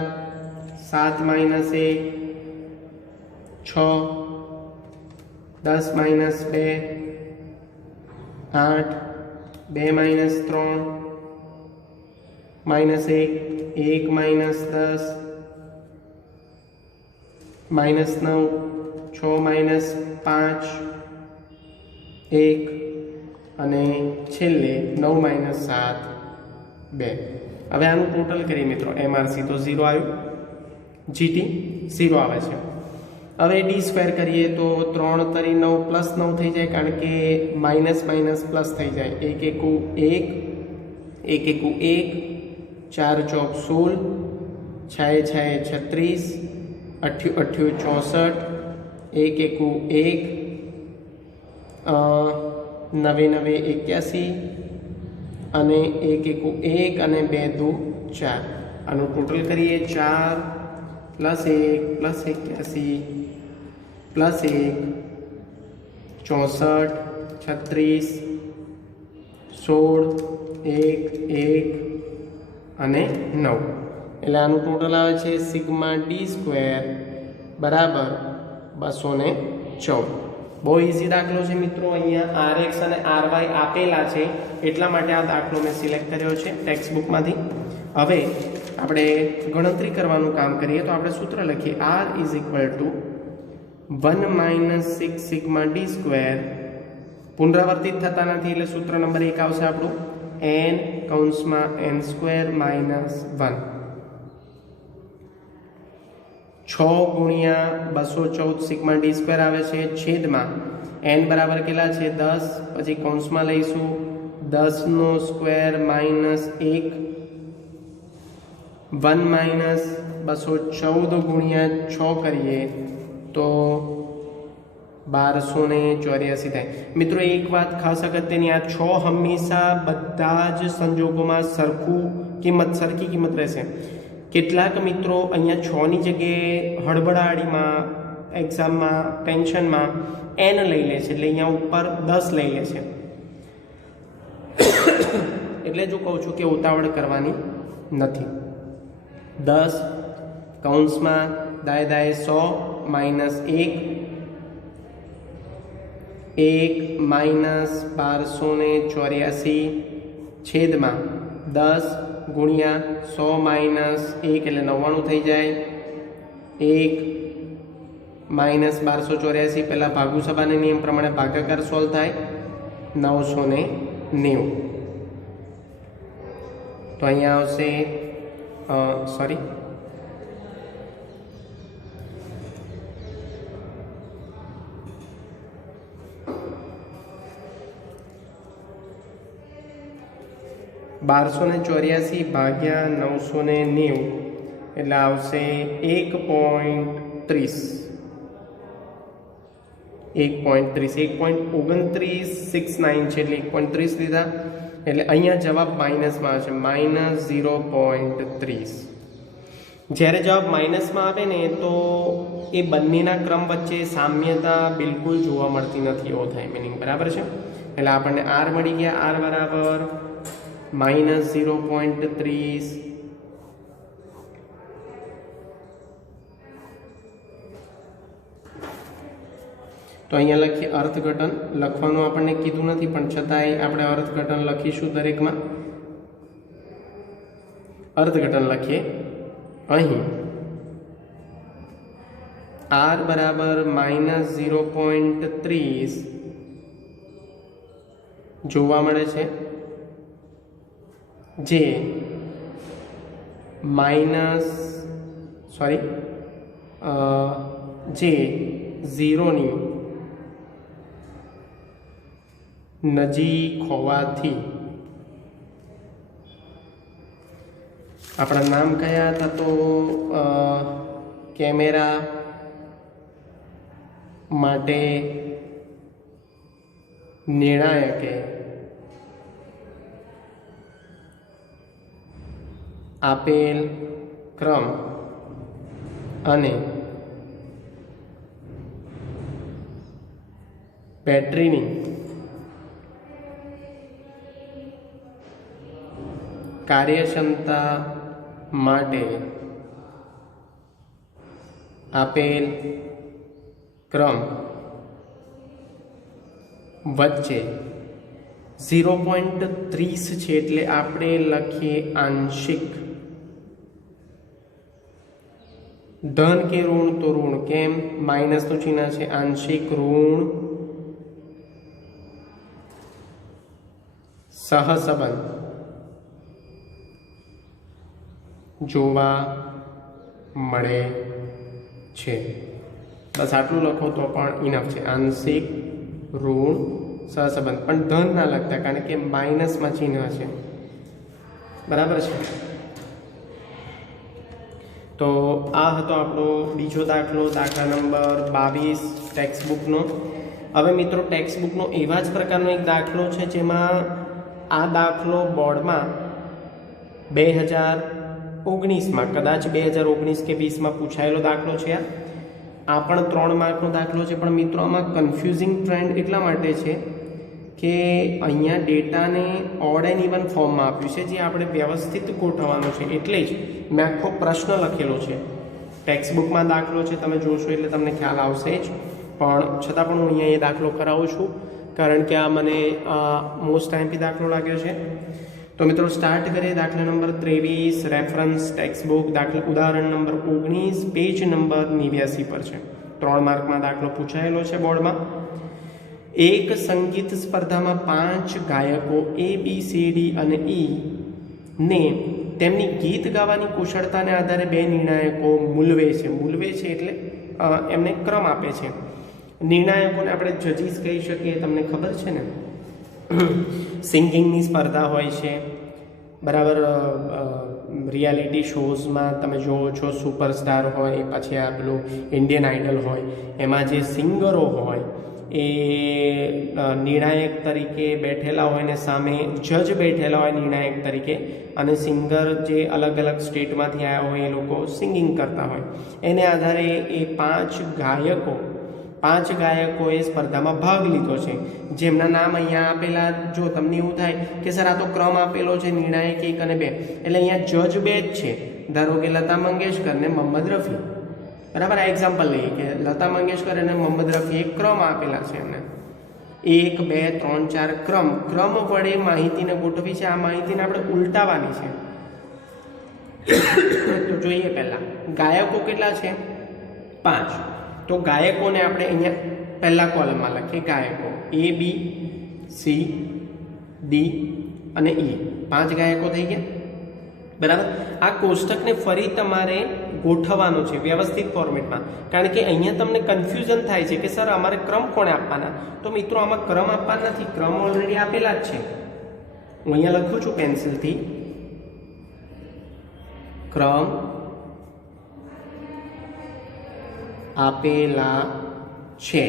7 - 1, 6, 10 - 2, 8, 2 - 3, -1, 1 - 10, -9, 6 - 5, 1, અને છેલ્લે 9 - 7, 2. હવે આનું ટોટલ કરીએ મિત્રો. MRC તો 0 આવ્યું, GT 0 આવે છે. હવે D² કરીએ તો 3 × 9 + 9 થઈ જાય, કારણ કે માઇનસ પ્લસ થઈ જાય. 1 × 1, 1 × 1, 4 × 16, 6 × 36, 8 × 8 = 64, 1 × 1, 9 × 9 = 81, અને 1 × 1 અને 2 × 2 = 4. આનું ટોટલ કરીએ. 4 + 1 + 81 + 1, 64, 36, 16, 1, 1 અને 9. એટલે આનું ટોટલ આવે છે સિગ્મા D² બરાબર 214. બહુ ઇઝી દાખલો છે મિત્રો. અહીંયા RX અને RY આપેલા છે એટલા માટે આ દાખલો મેં સિલેક્ટ કર્યો છે ટેક્સ્ટબુકમાંથી. હવે આપણે ગણતરી કરવાનું કામ કરીએ તો આપણે સૂત્ર લખીએ R is equal to 1 - 6 sigma d square. પુનરાવર્તિત થતા નથી એટલે સૂત્ર નંબર 1 આવશે આપણું n કૌંસમાં n સ્ક્વેર માઇનસ 1. 6 ગુણ્યા 214 સિગ્મા ડી સ્ક્વેર આવે છે છેદમાં n બરાબર કેટલા છે 10, પછી કૌંસમાં લઈશું 10 નો સ્ક્વેર માઇનસ 1 1 માઇનસ 214 ગુણ્યા 6 કરીએ તો 1284 થાય. મિત્રો એક વાત ખાસ અગત્યની, આ 6 હંમેશા બધા જ સંજોગોમાં સરખી કિંમત રહેશે. કેટલાક મિત્રો અહીંયા 6 ની જગ્યાએ હળબડાડીમાં એક્ઝામમાં ટેન્શનમાં n લઈ લે છે, એટલે અહીંયા ઉપર 10 લઈ લે છે. એટલે જો કહું છું કે ઉતાવળ કરવાની નથી. 10 કૌંસમાં દાય 100 માઇનસ 1 માઇનસ 1284 છેદમાં 10 ગુણ્યા 100 માઇનસ 1 એટલે 99 થઈ જાય. 1 માઇનસ 1284 પહેલાં ભાગુ સભાના નિયમ પ્રમાણે ભાગાકાર સોલ્વ થાય 990. તો અહીંયા આવશે સોરી 1284 ભાગ્યા 990 એટલે આવશે 1.30 1.2969 છે એટલે 1.30 લીધા એટલે અહીંયા જવાબ માઇનસમાં આવશે -0.30. જ્યારે જવાબ માઇનસમાં આવે ને તો એ બંનેના ક્રમ વચ્ચે સામ્યતા બિલકુલ જોવા મળતી નથી, એવો થાય મિનિંગ. બરાબર છે? એટલે આપણને R મળી ગયા. R બરાબર -0.30 તો અહીંયા લખીએ અર્થઘટન. લખવાનું આપણને કીધું નથી પણ છતાંય આપણે અર્થઘટન લખીશું. દરેકમાં અર્થઘટન લખીએ. અહીં R બરાબર -0.30 જોવા મળે છે, જે જે 0ની નજીક હોવાથી આપણા નામ કયા હતા તો કેમેરા માટે નિર્ણાયકે આપેલ ક્રમ અને બેટરીની કાર્યક્ષમતા માટે આપેલ ક્રમ વચ્ચે 0.30 છે એટલે આપણે લખીએ આંશિક. ધન કે ઋણ તો ઋણ, કેમ માઇનસનું ચિહ્ન છે. આંશિક ઋણ સહસંબંધ જોવા મળે છે. બસ આટલું લખો તો પણ ઇનફ છે. આંશિક ઋણ સહસંબંધ, પણ ધન ના લખતા કારણ કે માઇનસમાં ચિહ્ન છે. બરાબર છે? તો આ હતો આપણો બીજો દાખલો, દાખલા નંબર 22 ટેક્સ્ટબુકનો. હવે મિત્રો ટેક્સ્ટબુકનો એવા જ પ્રકારનો એક દાખલો છે જેમાં આ દાખલો બોર્ડમાં 2019માં કદાચ 2019 કે 20માં પૂછાયેલો દાખલો છે. આ પણ 3 માર્કનો દાખલો છે. પણ મિત્રો આમાં કન્ફ્યુઝિંગ ટ્રેન્ડ એટલા માટે છે કે અહીંયા ડેટાને ઓડ એન્ડ ઇવન ફોર્મમાં આપ્યું છે, જે આપણે વ્યવસ્થિત ગોઠવવાનો છે. એટલે જ મેં આખો પ્રશ્ન લખેલો છે. ટેક્સ્ટબુકમાં દાખલો છે, તમે જોશો એટલે તમને ખ્યાલ આવશે જ. પણ છતાં પણ હું અહીંયા એ દાખલો કરાવું છું, કારણ કે આ મને મોસ્ટ ટાઈમથી દાખલો લાગ્યો છે. તો મિત્રો સ્ટાર્ટ કરીએ. દાખલા નંબર 23, રેફરન્સ ટેક્સ્ટ બુક, દાખલા ઉદાહરણ નંબર 19, પેજ નંબર 89 પર છે. 3 માર્કમાં દાખલો પૂછાયેલો છે બોર્ડમાં. એક સંગીત સ્પર્ધામાં 5 ગાયકો ABCD અને E ને તેમની ગીત ગાવાની કુશળતાને આધારે 2 નિર્ણાયકો મૂલવે છે. મૂલવે છે એટલે એમને ક્રમ આપે છે. નિર્ણાયકોને આપણે જજીસ કહી શકીએ, તમને ખબર છે ને. સિંગિંગની સ્પર્ધા હોય છે, બરાબર. રિયાલિટી શોઝમાં તમે જોવો છો, સુપરસ્ટાર હોય, પછી આ પેલું ઇન્ડિયન આઇડલ હોય, એમાં જે સિંગરો હોય એ નિર્ણાયક તરીકે બેઠેલા હોય ને સામે જજ બેઠેલા હોય નિર્ણાયક તરીકે, અને સિંગર જે અલગ અલગ સ્ટેટમાંથી આવ્યા હોય એ લોકો સિંગિંગ કરતા હોય. એને આધારે એ 5 ગાયકોએ સ્પર્ધામાં ભાગ લીધો છે, જેમના નામ અહીંયા આપેલા. જો તમને એવું થાય કે સર આ તો ક્રમ આપેલો છે, નિર્ણાયક 1 અને 2, એટલે અહીંયા જજ 2 જ છે. ધારો કે લતા મંગેશકર ને મોહમ્મદ રફી, બરાબર. આ એક્ઝામ્પલ લઈએ કે લતા મંગેશકર અને મોહમ્મદ રફી એક ક્રમ આપેલા છે એમને, 1 2 3 4 ક્રમ વડે માહિતીને ગોઠવી છે. આ માહિતીને આપણે ઉલટાવવાની છે. તો જોઈએ પહેલા ગાયકો કેટલા છે? 5. તો ગાયકોને આપણે અહીંયા પહેલા કોલમમાં લખીએ. ગાયકો ABCD અને E, 5 ગાયકો થઈ ગયા, બરાબર. આ કોષ્ટકને ફરી તમારે ગોઠવવાનું છે વ્યવસ્થિત ફોર્મેટમાં, કારણ કે અહીંયા તમને કન્ફ્યુઝન થાય છે કે સર અમારે ક્રમ કોને આપવાના. તો મિત્રો આમાં ક્રમ આપવાના નથી, ક્રમ ઓલરેડી આપેલા જ છે. હું અહીંયા લખું છું પેન્સિલથી, ક્રમ આપેલા છે,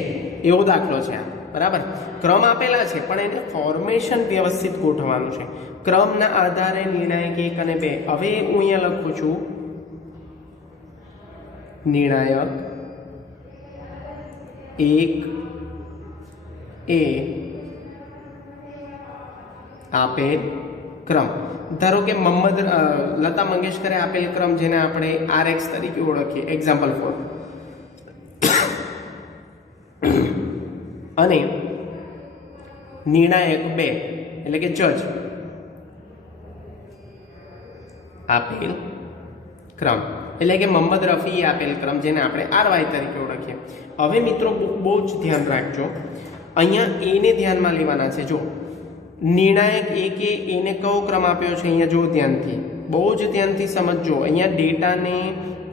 એવો દાખલો છે આ, બરાબર. ક્રમ આપેલા છે પણ એને ફોર્મેશન વ્યવસ્થિત ગોઠવવાનું છે. ક્રમના આધારે નિર્ણાયક 1 અને 2. હવે હું અહીંયા લખું છું નિર્ણાયક 1 એ આપેલ ક્રમ. ધારો કે લતા મંગેશકરે આપેલ ક્રમ, જેને આપણે RX તરીકે ઓળખીએ, એક્ઝામ્પલ 4. અને નિર્ણાયક 2 એટલે કે જજ આપેલ ક્રમ, એટલે કે મોહમ્મદ રફી આપેલ ક્રમ, જેને આપણે RY તરીકે ઓળખીએ. હવે મિત્રો બહુ જ ધ્યાન રાખજો, અહીંયા એને ધ્યાનમાં લેવાના છે. જો નિર્ણાયક 1 એને કયો ક્રમ આપ્યો છે, અહીંયા જો ધ્યાનથી, બહુ જ ધ્યાનથી સમજજો. અહીંયા ડેટાને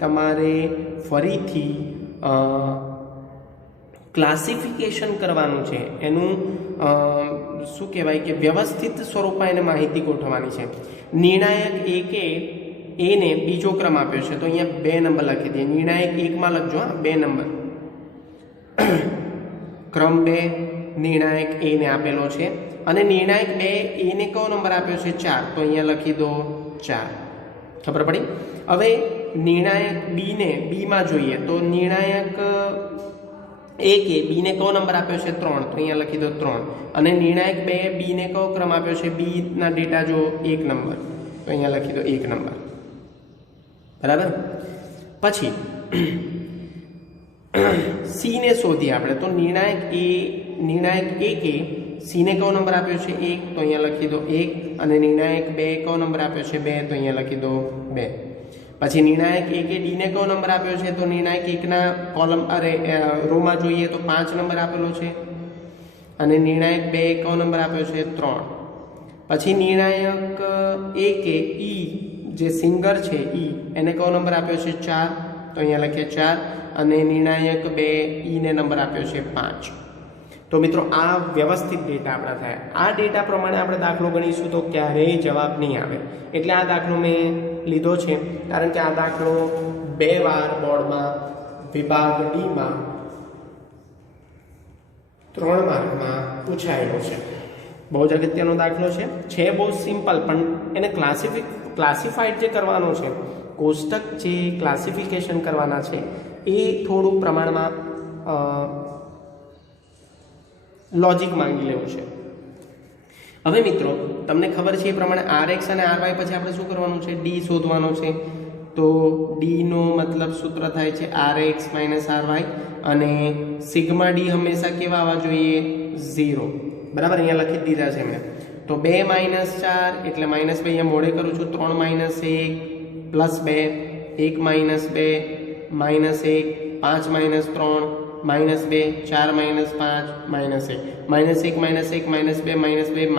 તમારે ફરીથી ક્લાસિફિકેશન કરવાનું છે. એનું શું કહેવાય કે વ્યવસ્થિત સ્વરૂપમાં એને માહિતી ગોઠવવાની છે. નિર્ણાયક 1 એને બીજો ક્રમ આપ્યો છે, તો અહીંયા 2 નંબર લખી દઈએ. નિર્ણાયક 1માં લખજો, 2 નંબર. ક્રમ 2 નિર્ણાયક A ને આપેલો છે, અને નિર્ણાયક 2 એને કયો નંબર આપ્યો છે? 4, તો અહીંયા લખી દો 4. ખબર પડી? હવે નિર્ણાયક B ને Bમાં જોઈએ તો નિર્ણાયક 1 B ને કયો નંબર આપ્યો છે? 3, તો અહીંયા લખી દો 3. અને નિર્ણાયક 2 B ને કયો ક્રમ આપ્યો છે? B ના ડેટા જો 1 નંબર, તો અહીંયા લખી દો 1 નંબર, બરાબર. પછી C ને શોધીએ આપણે. તો નિર્ણાયક 1 C ને કયો નંબર આપ્યો છે? 1, તો અહીંયા લખી દો 1. અને નિર્ણાયક 2 કયો નંબર આપ્યો છે? 2, તો અહીંયા લખી દો 2. પછી નિર્ણાયક 1 D ને કયો નંબર આપ્યો છે? તો નિર્ણાયક 1 ના રોમાં જોઈએ તો 5 નંબર આપેલો છે. અને નિર્ણાયક 2 કયો નંબર આપ્યો છે? 3. પછી નિર્ણાયક 1 E જે સિંગર છે E, એને કયો નંબર આપ્યો છે? 4, તો અહીંયા લખીએ 4. અને નિર્ણાયક 2 E ને નંબર આપ્યો છે 5. તો મિત્રો આ વ્યવસ્થિત ડેટા આપણા થયા. આ ડેટા પ્રમાણે આપણે દાખલો ગણીશું તો ક્યારેય જવાબ નહીં આવે. એટલે આ દાખલો મેં લીધો છે, કારણ કે આ દાખલો 2 વાર બોર્ડમાં વિભાગ ડીમાં 3 માર્કમાં પૂછાયેલો છે. બહુ જ અગત્યનો દાખલો છે બહુ સિમ્પલ, પણ એને ક્લાસિફાઈડ જે કરવાનો છે, કોષ્ટક જે ક્લાસિફિકેશન કરવાના છે, એ થોડું પ્રમાણમાં લોજિક માંગી લેવું છે. હવે મિત્રો તમને ખબર છે એ પ્રમાણે RX અને RY પછી આપણે શું કરવાનું છે? D શોધવાનો છે. तो डी नो मतलब सूत्र थाय छे rx - ry અને સિગ્મા ડી હંમેશા કેવા આવવા જોઈએ 0 બરાબર અહીંયા લખી દીધા છે મેં તો 2 - 4 એટલે -2 અહીંયા મોડે કરું છું 3 - 1 +2 1 - 2 -1 5 - 3 -2 4 - 5 -1 -1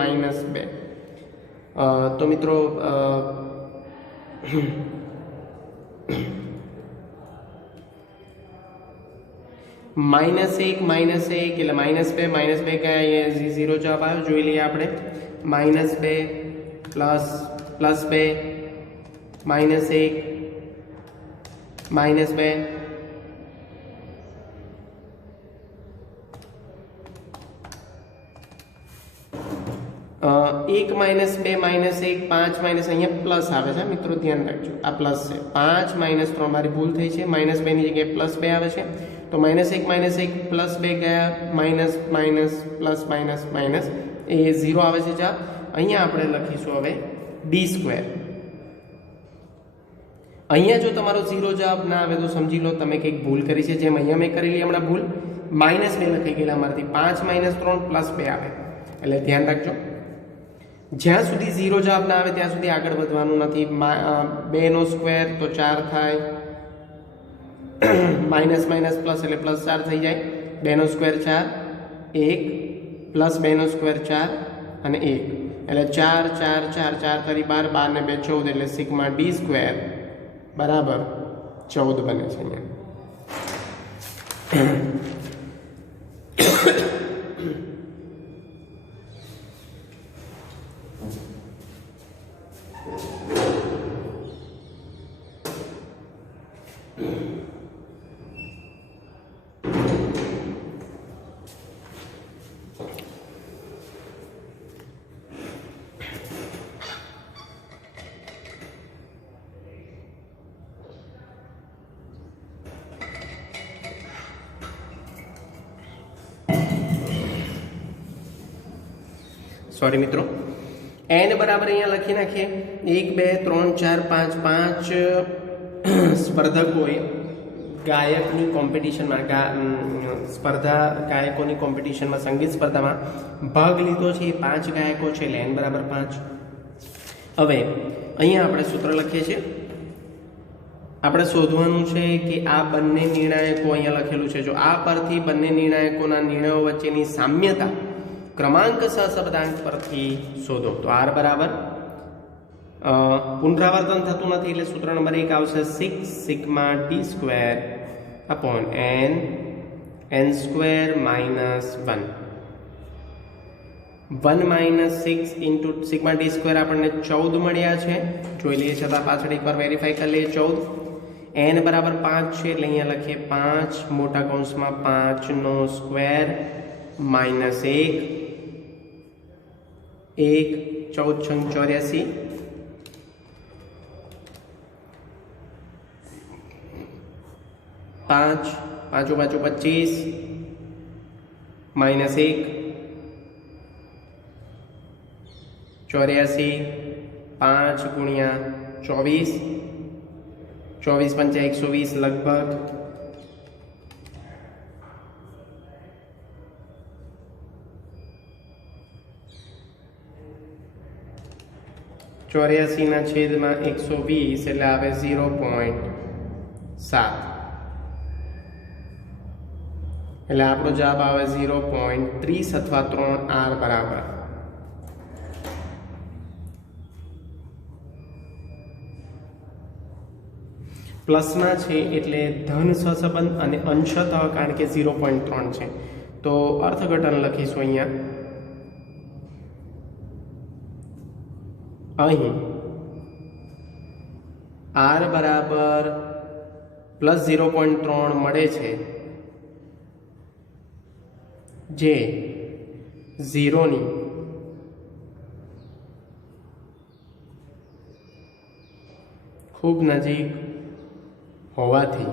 -1 -2 तो मित्रों -1 એટલે -2 क्या है 0 जवाब आयो જોઈ લઈએ આપણે -2 +2 -1 -2 1 -2 -1 5 माइनस अहीं प्लस आवे छे मित्रों ध्यान रखજો आ प्लस छे 5 - 3 मारी भूल थई छे -2 ની જગ્યાએ +2 आवे छे तो -1 +2 गया minus minus plus minus minus ए 0 आवे छे जा अहीं आपणे लखीशुं हवे d2 अहीं जो तमारो 0 जवाब ना आवे तो समजी लो तमे कंईक भूल करी छे जेम अहीं मैं करेली हमणा भूल -2 लखी गेला मारथी 5 - 3 +2 आवे એટલે ધ્યાન રાખજો જ્યાં સુધી 0 જવાબ ના આવે ત્યાં સુધી આગળ વધવાનું નથી 2 નો સ્ક્વેર તો 4 થાય माइनस माइनस प्लस એટલે प्लस 4 થઈ જાય 2 નો સ્ક્વેર 4 1 પ્લસ 2 નો સ્ક્વેર 4 અને 1 એટલે 4 4 4 4 તારી 12 12 ને 2 14 એટલે સિગ્મા d સ્ક્વેર બરાબર 14 બને છે અહીંયા सॉरी मित्रों एन बराबर अहीं लखी नाखीए 1 2 3 4 5 5 स्पर्धकोए गायकनी कॉम्पिटिशन में स्पर्धा गायकोनी कॉम्पिटिशन में संगीत स्पर्धा में भाग लीधो छे 5 गायको छे એટલે n बराबर 5 हवे अहीं आपणे सूत्र लखीए छे આપણે શોધવાનું છે કે આ બંને નિર્ણાયકો અહીંયા લખેલું છે જો આ પરથી બંને નિર્ણાયકોના નિર્ણયો વચ્ચેની સામ્યતા क्रमांक सहशब्दांक परथी शोधो तो r बराबर पुनरावर्तन थतुं नथी એટલે सूत्र नंबर 1 आवशे 6 sigma d square upon n square minus 1 1 minus 6 into sigma d square आपने 14 मळ्या छे જોઈ લઈએ છતાં પાછળ એકવાર વેરીફાઈ કરી લઈએ 14 n बराबर 5 છે એટલે અહીંયા લખીએ 5 મોટા કૌંસમાં 5 નો સ્ક્વેર माइनस 1 1 14 छंग 84 5 पांचों पांचों 25 माइनस 1 84 5 गुणिया 24 24 पंचा 120 लगभग 84 ना छेद में 120 એટલે આવે 0.7 એટલે આપણો જવાબ આવે 0.30 अथवा 3 r बराबर प्लस में छे एटले धन सहसंबंध अने अंशतः कारण के 0.3 छे तो अर्थघटन लखीशुं अहींया अहीं r बराबर प्लस 0.3 मळे छे जे 0 नी खूब नजीक होवाथी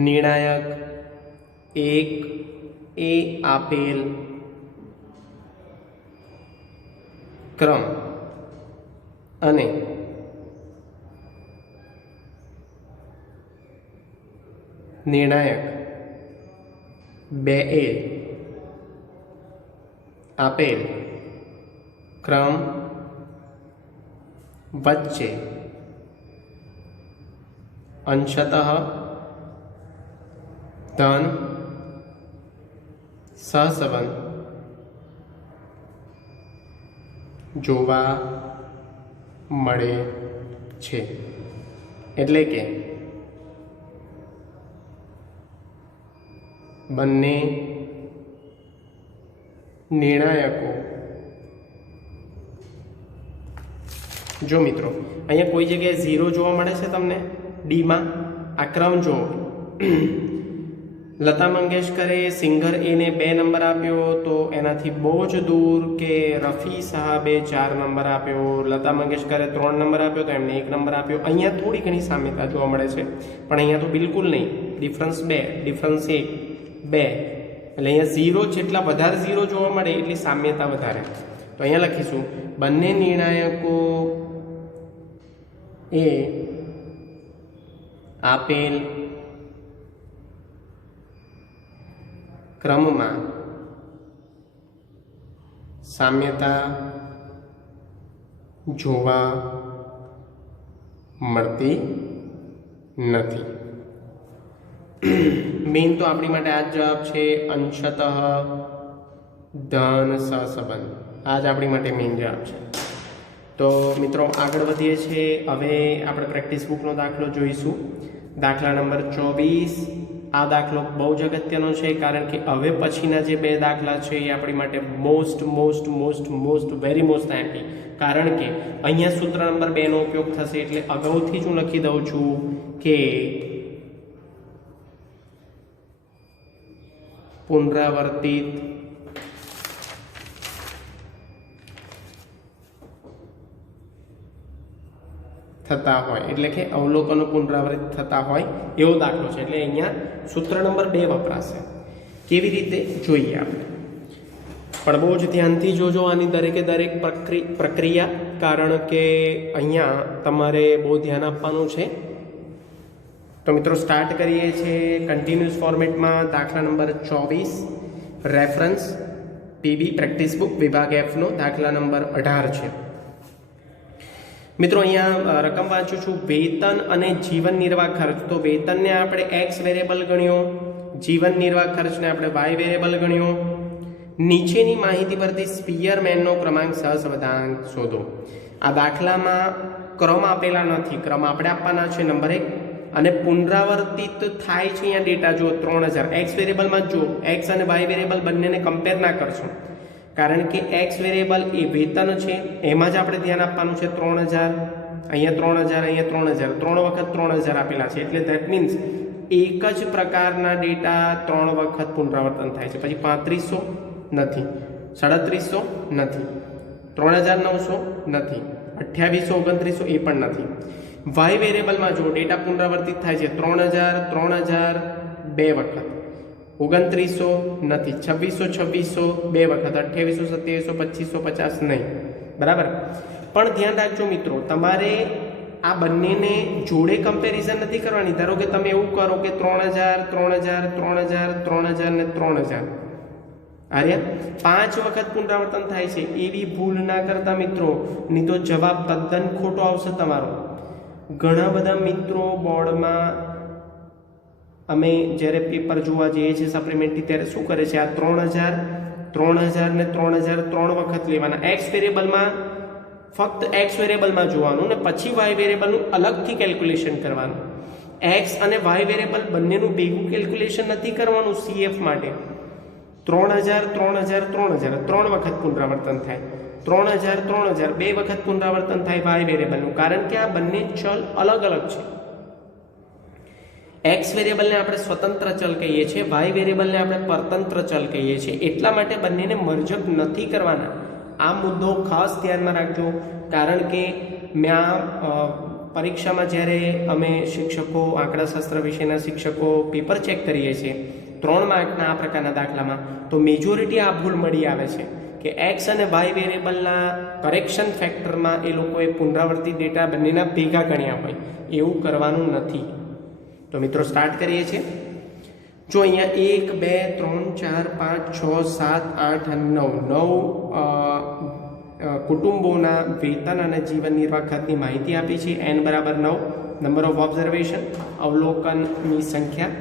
निर्णायक 1 ए आपेल क्रम અને નિર્ણાયક બેએ આપેલ ક્રમ વચ્ચે અંશતઃ ધન સહસંબંધ જોવા મળે છે. એટલે કે બંને નિર્ણાયકો, જો મિત્રો અહીંયા કોઈ જગ્યાએ 0 જોવા મળે છે તમને ડીમાં, આ ક્રમ જો લતા મંગેશકરે સિંગર એને 2 નંબર આપ્યો તો એનાથી બહુ જ દૂર કે રફી સાહેબે 4 નંબર આપ્યો, લતા મંગેશકરે 3 નંબર આપ્યો તો એમને 1 નંબર આપ્યો. અહીંયા થોડી ઘણી સામ્યતા જોવા મળે છે, પણ અહીંયા તો બિલકુલ નહીં. ડિફરન્સ 2, ડિફરન્સ 1, 2, એટલે અહીંયા 0 જેટલા વધારે 0 જોવા મળે એટલી સામ્યતા વધારે. તો અહીંયા લખીશું બંને નિર્ણાયકો એ આપેલ ક્રમમાં સામ્યતા જોવા મળતી નથી. મેઇન તો આપણી માટે આ જ જવાબ છે, અંશતઃ ધન સહસંબંધ. આ જ આપણી માટે મેઇન જવાબ છે. તો મિત્રો આગળ વધીએ છીએ. હવે આપણે પ્રેક્ટિસ બુકનો દાખલો જોઈશું. દાખલા નંબર 24. આ દાખલો બહુ જ અગત્યનો છે, કારણ કે હવે પછીના જે 2 દાખલા છે એ આપણી માટે મોસ્ટ વેરી મોસ્ટ આઈમ્પી. કારણ કે અહીંયા સૂત્ર નંબર 2 નો ઉપયોગ થશે. એટલે અગાઉથી જ હું લખી દઉં છું કે પુનરાવર્તિત થતા હોય, એટલે કે અવલોકનો પુનરાવર્તિત થતા હોય એવો દાખલો છે. એટલે અહીંયા સૂત્ર નંબર 2 વપરાશે. કેવી રીતે જોઈએ આપણે, પણ બહુ જ ધ્યાનથી જોજો આની દરેકે દરેક પ્રક્રિયા, કારણ કે અહીંયા તમારે બહુ ધ્યાન આપવાનું છે. તો મિત્રો સ્ટાર્ટ કરીએ છીએ કન્ટિન્યુઅસ ફોર્મેટમાં. દાખલા number 24, reference PB practice book વિભાગ F નો દાખલા નંબર 18 છે. મિત્રો અહીંયા રકમ વાંચું છું, વેતન અને જીવન નિર્વાહ ખર્ચ. તો વેતનને આપણે x વેરિયેબલ ગણ્યો, જીવન નિર્વાહ ખર્ચને આપણે y વેરિયેબલ ગણ્યો. નીચેની માહિતી પરથી સ્પીયરમેનનો ક્રમાંક સહસંબંધાંક શોધો. આ દાખલામાં ક્રમ આપેલા નથી, ક્રમ આપણે આપવાના છે નંબર 1, અને પુનરાવર્તિત થાય છે અહીંયા ડેટા જો 3000. x વેરિયેબલમાં જો x અને y વેરિયેબલ બંનેને કમ્પેર ના કરશો, કારણ કે x વેરિયેબલ એ વેતન છે, એમાં જ આપણે ધ્યાન આપવાનું છે. 3000 અહીંયા 3000 અહીંયા 3000, 3 વખત 3000 આપેલા છે. એટલે ધેટ મીન્સ એક જ પ્રકારના ડેટા 3 વખત પુનરાવર્તન થાય છે. પછી 3500 નથી, 3700 નથી, 3900 નથી, 2800 2900 એ પણ નથી. y વેરિયેબલમાં જો ડેટા પુનરાવર્તિત થાય છે 3000 3000 2 વખત, 2900 નથી, 2600 2 વખત, 2800 2700 2550 નહીં. બરાબર. પણ ધ્યાન રાખજો મિત્રો, તમારે આ બંનેને જોડે કમ્પેરિઝન નથી કરવાની. ધારો કે તમે એવું કરો કે 3000 3000 3000 3000 ને 3000 આર્યા 5 વખત પુનરાવર્તન થાય છે. એવી ભૂલ ના કરતા મિત્રો, નહીં તો જવાબ તદ્દન ખોટો આવશે તમારો. ઘણા બધા મિત્રો બોર્ડમાં અમે જ્યારે પેપર જોવા જઈએ છીએ સપ્લિમેન્ટરી, ત્યારે શું કરે છે, આ 3000 3000 ને 3000 3 વખત લેવાના. એક્સ વેરિયેબલમાં ફક્ત એક્સ વેરિયેબલમાં જોવાનું ને પછી વાય વેરિયેબલનું અલગથી કેલ્ક્યુલેશન કરવાનું. એક્સ અને વાય વેરિયેબલ બંનેનું ભેગું કેલ્ક્યુલેશન નથી કરવાનું. સીએફ માટે 3000 3000 3000 3 વખત પુનરાવર્તન થાય, 3000 3000 2 વખત પુનરાવર્તન થાય વાય વેરિયેબલનું, કારણ કે આ બંને ચલ અલગ અલગ છે. એક્સ વેરિયેબલને આપણે સ્વતંત્ર ચલ કહીએ છીએ, વાય વેરિયેબલને આપણે પરતંત્ર ચલ કહીએ છીએ. એટલા માટે બંનેને મર્જઅપ નથી કરવાના. આ મુદ્દો ખાસ ધ્યાનમાં રાખજો, કારણ કે મેં પરીક્ષામાં જ્યારે અમે શિક્ષકો, આંકડાશાસ્ત્ર વિષયના શિક્ષકો પેપર ચેક કરીએ છીએ 3 માર્કના આ પ્રકારના દાખલામાં, તો મેજોરિટી આ ભૂલ મળી આવે છે કે એક્સ અને વાય વેરિયેબલના કરેક્શન ફેક્ટરમાં એ લોકોએ પુનરાવર્તિત ડેટા બંનેના ભેગા ગણ્યા હોય, એવું કરવાનું નથી. તો મિત્રો સ્ટાર્ટ કરીએ છીએ. જો અહીંયા 1 2 3 4 5 6 7 8 અને 9 કુટુંબોના વેતન અને જીવન નિર્વાહ ખર્ચની માહિતી આપી છે. n બરાબર 9, નંબર ઓફ ઓબ્ઝર્વેશન અવલોકનની સંખ્યા.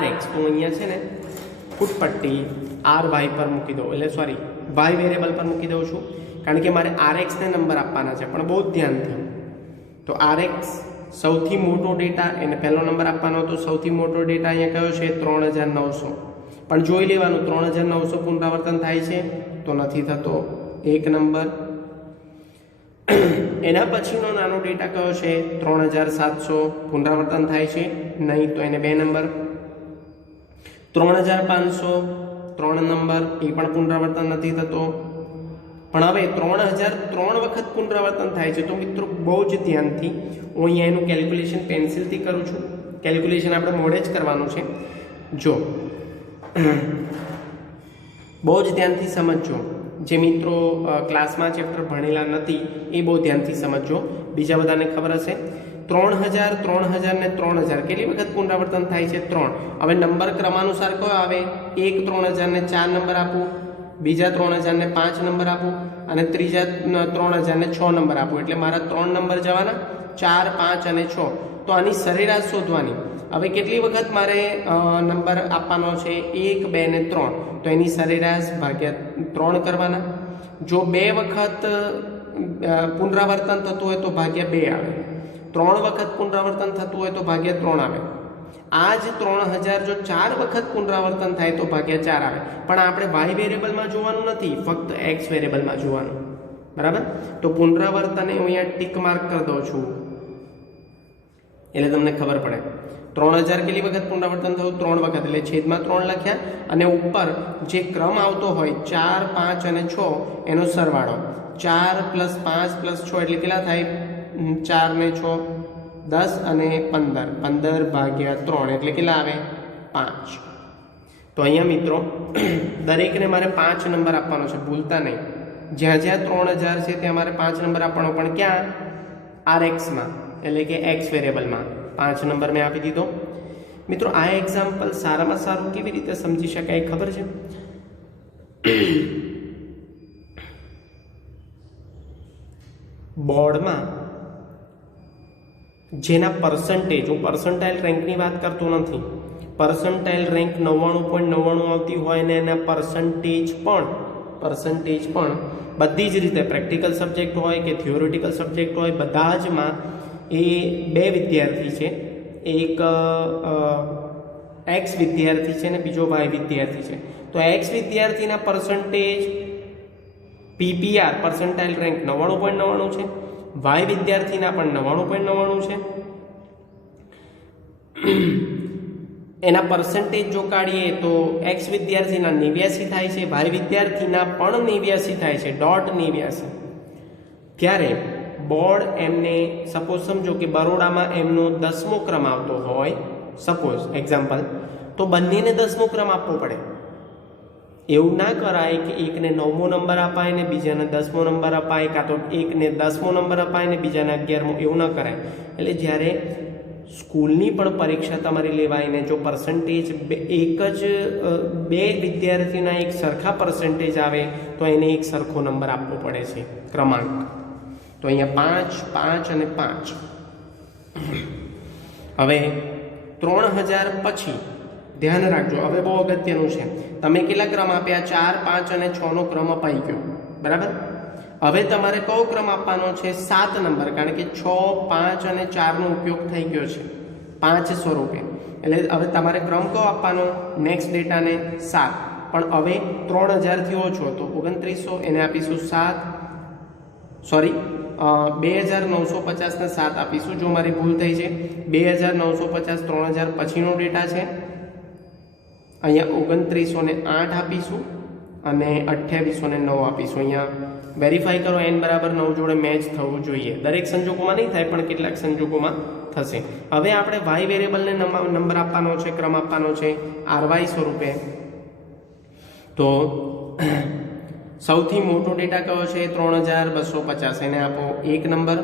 rx તો અહીંયા છે ને ફૂટપટ્ટી ry પર મૂકી દો, એટલે સોરી y વેરિયેબલ પર મૂકી દઉં છું, કારણ કે મારે rx ને નંબર આપવાના છે. પણ બહુ જ ધ્યાનથી, તો rx સૌથી મોટો ડેટા એને પહેલો નંબર આપવાનો હતો. સૌથી મોટો ડેટા અહીંયા કયો છે 3900, પણ જોઈ લેવાનું 3900 પુનરાવર્તન થાય છે તો નથી થતો, એક નંબર. એના પછીનો નાનો ડેટા કયો છે 3700, પુનરાવર્તન થાય છે નહીં, તો એને 2 નંબર. 3500 3 નંબર, એ પણ પુનરાવર્તન નથી થતો. પણ હવે 3003 વખત પુનરાવર્તન થાય છે. તો મિત્રો બહુ જ ધ્યાનથી હું અહીંયા એનું કેલ્ક્યુલેશન પેન્સિલથી કરું છું. કેલ્ક્યુલેશન આપણે મોડે જ કરવાનું છે. જો બહુ જ ધ્યાનથી સમજજો. જે મિત્રો ક્લાસમાં ચેપ્ટર ભણેલા નથી એ બહુ ધ્યાનથી સમજજો, બીજા બધાને ખબર હશે. 3000 3000 ને 3000 કેટલી વખત પુનરાવર્તન થાય છે 3. હવે નંબર ક્રમાનુસાર કયો આવે, એક 3000 ને 4 નંબર આપું, બીજા 3000 ને 5 નંબર આપું અને ત્રીજા 3000 ને 6 નંબર આપું, એટલે મારા 3 નંબર જવાના, 4 5 અને 6. તો આની સરેરાશ શોધવાની. હવે કેટલી વખત મારે નંબર આપવાનો છે 1 2 ને 3, તો એની સરેરાશ ભાગ્યા 3 કરવાના. જો 2 વખત પુનરાવર્તન થતું હોય તો ભાગ્યા 2 આવે, 3 વખત પુનરાવર્તન થતું હોય તો ભાગ્યા 3 આવે. આ જ 3000 જો 4 વખત પુનરાવર્તન થાય તો ભાગ્યા 4 આવે. પણ આપણે વાય વેરિયેબલમાં જોવાનું નથી, ફક્ત એક્સ વેરિયેબલમાં જોવાનું. બરાબર? તો પુનરાવર્તને હું અહીંયા ટીક માર્ક કરી દઉં છું, એટલે તમને ખબર પડે. 3000 કેટલી વખત પુનરાવર્તન થયું 3 વખત, એટલે છેદમાં 3 લખ્યા અને ઉપર જે ક્રમ આવતો હોય 4 5 અને 6 એનો સરવાળો. 4 + 5 + 6 એટલે કેટલા થાય, 4 ને 6 10 અને 15, 15 ભાગ્યા 3 એટલે કેટલા આવે 5. તો અહીંયા મિત્રો દરેકને મારે 5 નંબર આપવાનો છે, ભૂલતા નહીં. જ્યાં જ્યાં 3000 છે ત્યાં મારે 5 નંબર આપવાનો, પણ ક્યાં rx-માં, એટલે કે એક્સ વેરિયેબલમાં 5 નંબર મેં આપી દીધો. મિત્રો આ એક્ઝામ્પલ સારામાં સારું કેવી રીતે સમજી શકાય ખબર છે? બોર્ડમાં જેના પર્સન્ટેજ, હું પર્સન્ટાઇલ રેન્કની વાત કરતો નથી, પર્સન્ટાઇલ રેન્ક 99.99 આવતી હોય ને એના પર્સન્ટેજ પણ બધી જ રીતે પ્રેક્ટિકલ સબ્જેક્ટ હોય કે થિયોરિટિકલ સબ્જેક્ટ હોય, બધા જમાં એ 2 વિદ્યાર્થી છે. એક એક્સ વિદ્યાર્થી છે ને બીજો વાય વિદ્યાર્થી છે. તો એક્સ વિદ્યાર્થીના પર્સન્ટેજ પીપીઆર પર્સન્ટાઇલ રેન્ક 99.99 છે, વાય વિદ્યાર્થીના પણ 99.99 છે. એના પર્સન્ટેજ જો કાઢીએ તો એક્સ વિદ્યાર્થીના 89 થાય છે, વાય વિદ્યાર્થીના પણ 89 થાય છે, .89. ત્યારે બોર્ડ એમને સપોઝ સમજો કે બરોડામાં એમનો 10મો ક્રમ આવતો હોય, સપોઝ એક્ઝામ્પલ, તો બંનેને 10મો ક્રમ આપવો પડે. એવું ના કરાય કે એકને 9મો નંબર અપાય ને બીજાને 10મો નંબર અપાય, કાં તો એકને 10મો નંબર અપાય ને બીજાને 11મો, એવું ના કરાય. એટલે જ્યારે સ્કૂલની પણ પરીક્ષા તમારી લેવાય ને જો પર્સન્ટેજ એક જ 2 વિદ્યાર્થીના એક સરખા પર્સન્ટેજ આવે તો એને એક સરખો નંબર આપવો પડે છે, ક્રમાંક. તો અહીંયા 5 5 અને 5. હવે 3000 પછી ધ્યાન રાખજો, હવે બહુ અગત્યનું છે. તમે કેટલા ક્રમ આપ્યા? 4 5 અને 6 નો ક્રમ અપાઈ ગયો, બરાબર? હવે તમારે કયો ક્રમ આપવાનો છે? 7 નંબર, કારણ કે 6 5 અને 4 નો ઉપયોગ થઈ ગયો છે 5 સ્વરૂપે. એટલે હવે તમારે ક્રમ કયો આપવાનો? નેક્સ્ટ ડેટાને 7. પણ હવે 3000 થી ઓછો તો 2900, એને આપીશું 7, સોરી 2950 ને 7 આપીશું. જો મારી ભૂલ થઈ છે, 2950 3000 પછીનો ડેટા છે. અહીંયા 2900 ને 8 આપીશું અને 2800 ને 9 આપીશું. અહીંયા વેરીફાઈ કરો, n બરાબર 9 જોડે મેચ થવું જોઈએ. દરેક સંજોગોમાં નહીં થાય પણ કેટલાક સંજોગોમાં થશે. હવે આપણે વાય વેરિયેબલને નંબર આપવાનો છે, ક્રમ આપવાનો છે ry સ્વરૂપે. તો સૌથી મોટો ડેટા કયો છે? 3250. એને આપો 1 નંબર.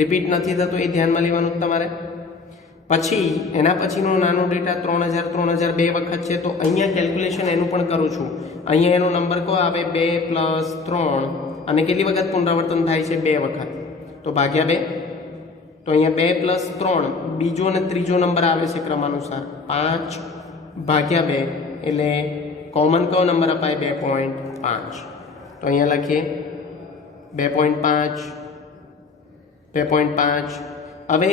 રિપીટ નથી થતો એ ધ્યાનમાં લેવાનું તમારે. પછી એના પછીનો નાનો ડેટા 3000 3000 2 વખત છે, તો અહીંયા કેલ્ક્યુલેશન એનું પણ કરું છું. અહીંયા એનો નંબર કયો આવે? 2 + 3. અને કેટલી વખત પુનરાવર્તન થાય છે? 2 વખત. તો ભાગ્યા 2. તો અહીંયા 2 + 3 બીજો અને ત્રીજો નંબર આવે છે ક્રમાનુસાર 5 ભાગ્યા 2 એટલે કોમન કયો નંબર અપાય? 2.5. તો અહીંયા લખીએ 2.5 2.5. હવે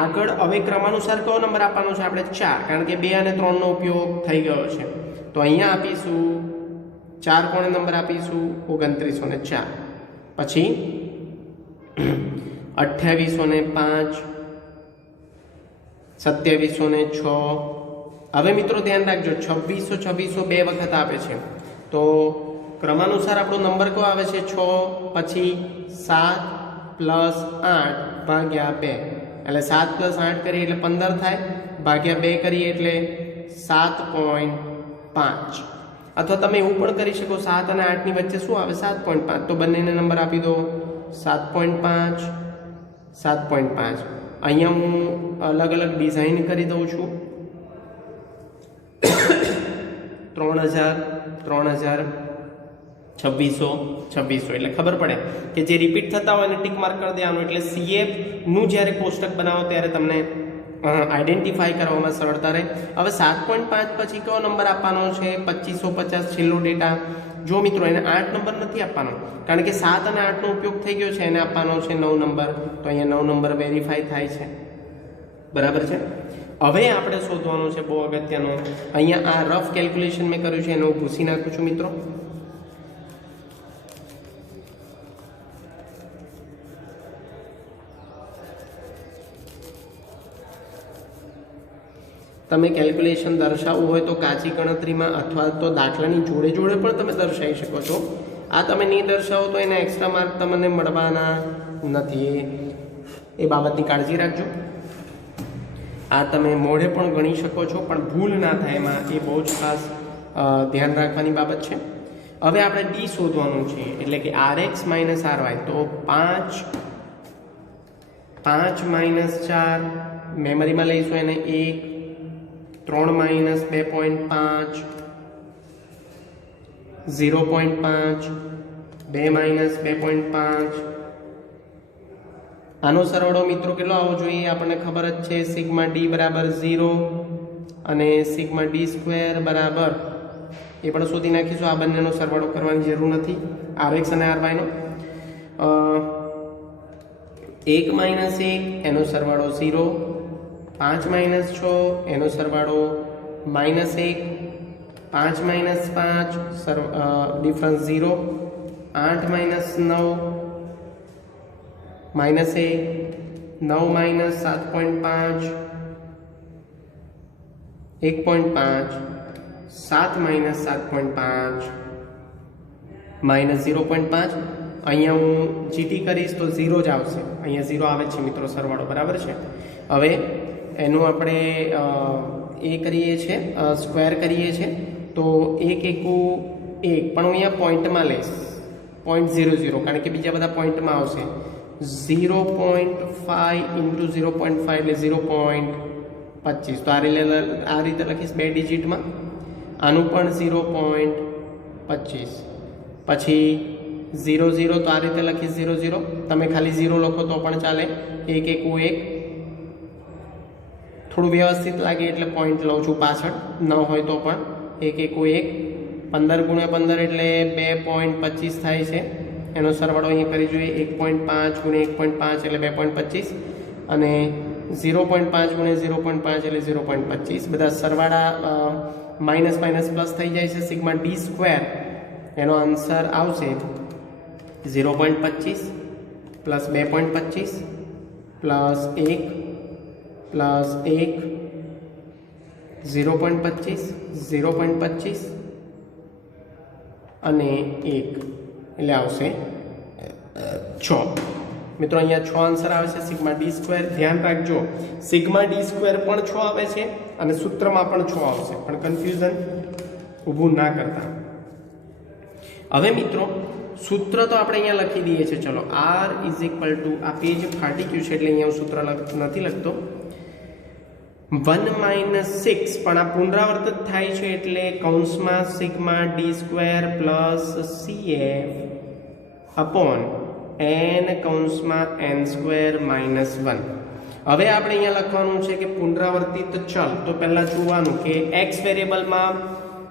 આગળ હવે ક્રમાનુસાર કયો નંબર આપવાનો છે? આપણે 4, કારણ કે 2 અને 3 નો ઉપયોગ થઈ ગયો છે. તો અહીંયા આપીશું 4 કોણે નંબર આપીશું? 2904. પછી 2805 2706. હવે મિત્રો ધ્યાન રાખજો 2600 2 વખત આપે છે, તો ક્રમાનુસાર આપણો નંબર કયો આવે છે? 6. પછી 7 + 8 ભાગ્યા 2 એટલે 7 + 8 કરીએ એટલે 15 થાય, ભાગ્યા 2 કરીએ એટલે 7.5. અથવા તમે એવું પણ કરી શકો 7 અને 8 ની વચ્ચે શું આવે? 7.5. તો બંનેને નંબર આપી દો 7.5 7.5. અહીંયા હું અલગ અલગ ડિઝાઇન કરી દઉં છું. 3000 3000 2600 એટલે ખબર પડે કે જે રિપીટ થતા હોય એને ટીક માર્ક કરી દેવાનું. એટલે CF નું જ્યારે કોષ્ટક બનાવો ત્યારે તમને આઈડેન્ટિફાઈ કરવામાં સરળતા રહે. હવે 7.5 પછી કયો નંબર આપવાનો છે? 2550 છેલ્લો ડેટા. જો મિત્રો એને 8 નંબર નથી આપવાનો, કારણ કે 7 અને 8 નો ઉપયોગ થઈ ગયો છે. એને આપવાનો છે 9 નંબર. તો અહીંયા 9 નંબર વેરીફાઈ થાય છે. બરાબર છે. હવે આપણે શોધવાનું છે બહુ અગત્યનું. અહીંયા આ રફ કેલ્ક્યુલેશન મેં કર્યું છે, એને હું ભૂસી નાખું છું મિત્રો. તમે કેલ્ક્યુલેશન દર્શાવવું હોય તો કાચી ગણતરીમાં અથવા તો દાખલાની જોડે જોડે પણ તમે દર્શાવી શકો છો. આ તમે નહીં દર્શાવો તો એના એક્સ્ટ્રા માર્ક તમને મળવાના નથી. એ બાબતની કાળજી રાખજો. આ તમે મોઢે પણ ગણી શકો છો, પણ ભૂલ ના થાય એમાં, એ બહુ જ ખાસ ધ્યાન રાખવાની બાબત છે. હવે આપણે ડી શોધવાનું છે, એટલે કે Rx - Ry. તો 5 - 4 મેમરીમાં લઈશું એને 1 3 - 2.5 0.5 2 - 2.5. આનો સરવાળો મિત્રો કેટલો આવવો જોઈએ? આપણને ખબર જ છે સિગ્મા ડી બરાબર 0 અને સિગ્મા ડી સ્ક્વેર બરાબર, એ પણ શોધી નાખીશું. આ બંનેનો સરવાળો કરવાની જરૂર નથી Rx અને Ry નો. 1 - 1 એનો સરવાળો 0, 5 - 6 એનો સરવાળો -1, 5 - 5 ડિફરન્સ 0, 8 - 9 -1, 9 - 7.5 1.5, 7 - 7.5 -0.5. અહીંયા હું GT કરીશ તો 0 જ આવશે. અહીંયા 0 આવે છે મિત્રો સરવાળો. બરાબર છે. હવે એનું આપણે એ કરીએ છીએ, સ્ક્વેર કરીએ છીએ. તો 1 × 1 પણ હું અહીંયા પોઈન્ટમાં લઈશ 0.00, કારણ કે બીજા બધા પોઈન્ટમાં આવશે. 0.5 × 0.5 એટલે 0.25. તો આ રીતે લખીશ 2 ડિજિટમાં. આનું પણ 0.25. પછી 00 તો આ રીતે લખીશ 00. તમે ખાલી 0 લખો તો પણ ચાલે. 1 × 1 થોડું વ્યવસ્થિત લાગે એટલે પોઈન્ટ લઉં છું પાછળ, ન હોય તો પણ. 1 × 1 15 × 15 એટલે 2.25 થાય છે. એનો સરવાળો અહીં કરી જોઈએ. 1.5 × 1.5 એટલે 2.25 અને 0.5 × 0.5 એટલે 0.25. બધા સરવાળા માઇનસ પ્લસ થઈ જાય છે. સિગ્મા ડી સ્ક્વેર એનો આન્સર આવશે 0.25 પ્લસ 2.25 પ્લસ 1 પ્લસ 1 0.25 0.25 અને 1 એટલે આવશે 6. મિત્રો અહીંયા 6 આન્સર આવે છે સિગ્મા ડી સ્ક્વેર. ધ્યાન રાખજો સિગ્મા ડી સ્ક્વેર પણ 6 આવે છે અને સૂત્રમાં પણ 6 આવશે, પણ કન્ફ્યુઝન ઊભું ના કરતા. હવે મિત્રો સૂત્ર તો આપણે અહીંયા લખી દઈએ છીએ, ચલો R ઇઝ ઇક્વલ ટુ, આ પેજ ફાટી ગયું છે એટલે અહીંયા હું સૂત્ર નથી લખતો, 1 - 6 પણ આ પુનરાવર્તિત થાય છે એટલે કૌંસમાં sigma D square plus CF upon n કૌંસમાં n સ્ક્વેર માઇનસ 1. હવે આપણે અહીંયા લખવાનું છે કે પુનરાવર્તિત ચલ, તો પહેલા જોવાનું કે x વેરિયેબલમાં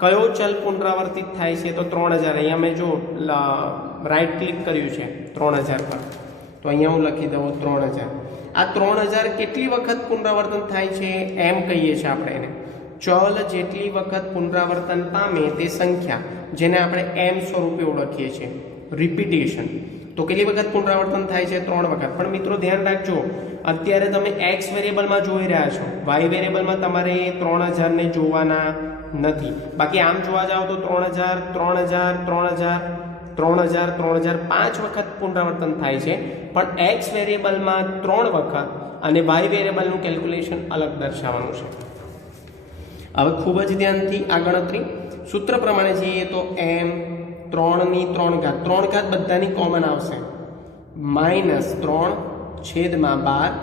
કયો ચલ પુનરાવર્તિત થાય છે, તો 3000. અહીંયા મેં જો રાઈટ ક્લિક કર્યું છે 3000 પર, તો અહીંયા હું લખી દઉં 3000. આ 3000 કેટલી વખત પુનરાવર્તન થાય છે એમ કહીએ છીએ આપણે એને. ચલ જેટલી વખત પુનરાવર્તન પામે તે સંખ્યા, જેને આપણે m સ્વરૂપે ઓળખીએ છીએ, રિપીટેશન. તો કેટલી વખત પુનરાવર્તન થાય છે? 3 વખત. પણ મિત્રો ધ્યાન રાખજો, અત્યારે તમે x વેરિયેબલમાં જોઈ રહ્યા છો, y વેરિયેબલમાં તમારે 3000 ને જોવાના નથી. બાકી આમ જોવા જાવ તો 3000 3000 3000 3000 3000 5 વખત પુનરાવર્તન થાય છે, પણ x વેરિયેબલમાં 3 વખત અને y વેરિયેબલનું કેલ્ક્યુલેશન અલગ દર્શાવવાનું છે. હવે ખૂબ જ ધ્યાનથી આ ગણતરી સૂત્ર પ્રમાણે જઈએ તો m 3 ની 3 ઘાત, 3 ઘાત બધાની કોમન આવશે, -3 છેદમાં 12,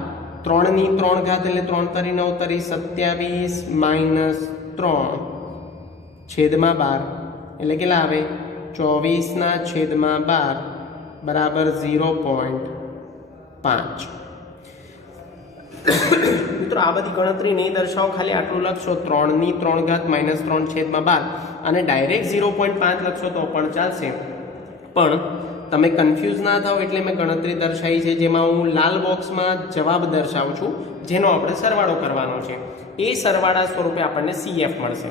3 ની 3 ઘાત એટલે 3 તરી 9 તરી 27 -3 છેદમાં 12 એટલે કેટલા આવે? 24/12 બરાબર 0.5. મિત્રો આ બધી ગણતરી નહીં દર્શાવો, ખાલી આટલું લખશો 3 ની 3 ઘાત -3 છેદમાં 12 અને ડાયરેક્ટ 0.5 લખશો તો પણ ચાલશે. પણ તમે કન્ફ્યુઝ ના થાઓ એટલે મેં ગણતરી દર્શાવી છે, જેમાં હું લાલ બોક્સમાં જવાબ દર્શાવું છું, જેનો આપણે સરવાળો કરવાનો છે. એ સરવાળા સ્વરૂપે આપણને CF મળશે,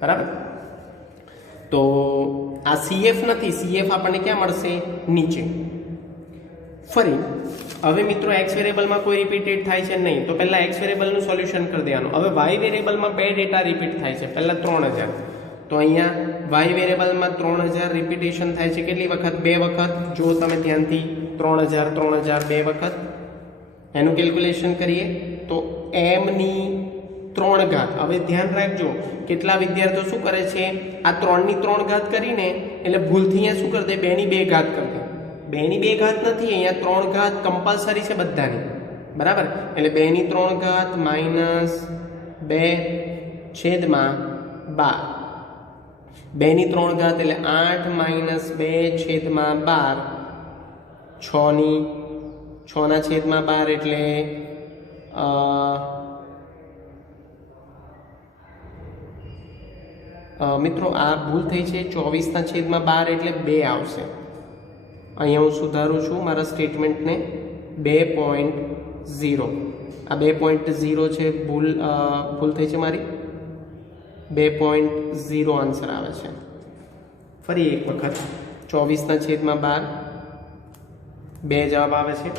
બરાબર? તો આ CF નથી, CF આપણને ક્યાં મળશે? નીચે. ફરી હવે મિત્રો x વેરિયેબલમાં કોઈ રિપીટેડ થાય છે નહીં, તો પહેલા x વેરિયેબલનું સોલ્યુશન કરી દેવાનું. હવે y વેરિયેબલમાં બે ડેટા રિપીટ થાય છે, પહેલા 3000, તો અહીંયા y વેરિયેબલમાં 3000 રિપીટેશન થાય છે. કેટલી વખત? 2 વખત. જો તમે ધ્યાનથી 3000 3000 2 વખત એનું કેલ્ક્યુલેશન કરીએ તો m ની 3 ઘાત. હવે ધ્યાન રાખજો, કેટલા વિદ્યાર્થીઓ શું કરે છે, આ 3 ની 3 ઘાત કરીને એટલે ભૂલથી અહીંયા શું કરી દે, 2 ની 2 ઘાત કરી દે. 2 ની 2 ઘાત નથી, અહીંયા 3 ઘાત કમ્પલસરી છે બધાની, બરાબર? એટલે 2 ની 3 ઘાત -2 છેદમાં 12, 2 ની 3 ઘાત એટલે 8 -2 છેદમાં 12, 6 ના છેદમાં 12 એટલે મિત્રો આ ભૂલ થઈ છે, 24 ના છેદમાં 12 એટલે 2 આવશે. અહીંયા હું સુધારું છું મારા સ્ટેટમેન્ટને, 2.0. આ 2.0 છે, ભૂલ થઈ છે મારી, 2.0 આન્સર આવે છે. ફરી એક વખત 24 ના છેદમાં 12 2 જવાબ આવે છે,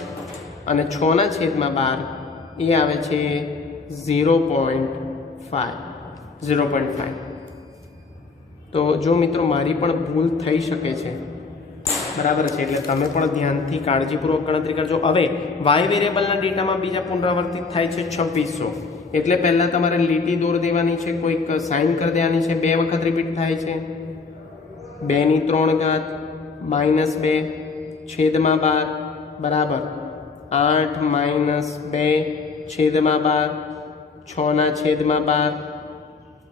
અને 6 ના છેદમાં 12 એ આવે છે 0.5. તો જો મિત્રો મારી પણ ભૂલ થઈ શકે છે, બરાબર છે, એટલે તમે પણ ધ્યાનથી કાળજીપૂર્વક ગણતરી કરજો. હવે y વેરિયેબલના ડેટામાં બીજા પુનરાવર્તિત થાય છે 2600, એટલે પહેલા તમારે લીટી દોર દેવાની છે, કોઈક સાઇન કરી દેવાની છે. 2 વખત રિપીટ થાય છે, 2 ની 3 ઘાત -2 છેદમાં 12 બરાબર 8 -2 છેદમાં 12, 6 ના છેદમાં 12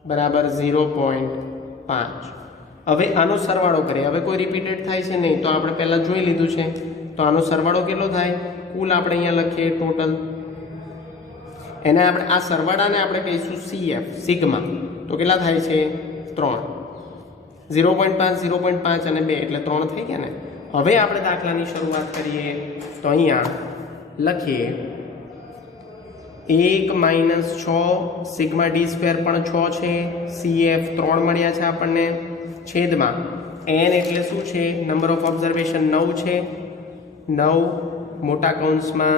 બરાબર 0.5. હવે આનો સરવાળો કરીએ. હવે કોઈ રિપીટેડ થાય છે નહીં, તો આપણે પહેલાં જોઈ લીધું છે, તો આનો સરવાળો કેટલો થાય? કુલ આપણે અહીંયા લખીએ ટોટલ, એને આપણે આ સરવાળાને આપણે કહીશું CF સિગ્મા. તો કેટલા થાય છે? 3. 0.5 0.5 અને 2 એટલે 3 થઈ ગયા ને. હવે આપણે દાખલાની શરૂઆત કરીએ, તો અહીંયા લખીએ 1 - 6 સિગ્મા ડી સ્ક્વેર પણ 6 છે, CF 3 મળ્યા છે આપણને, છેદમાં n એટલે શું છે? નંબર ઓફ ઓબ્ઝર્વેશન 9 છે, 9 મોટા કૌંસમાં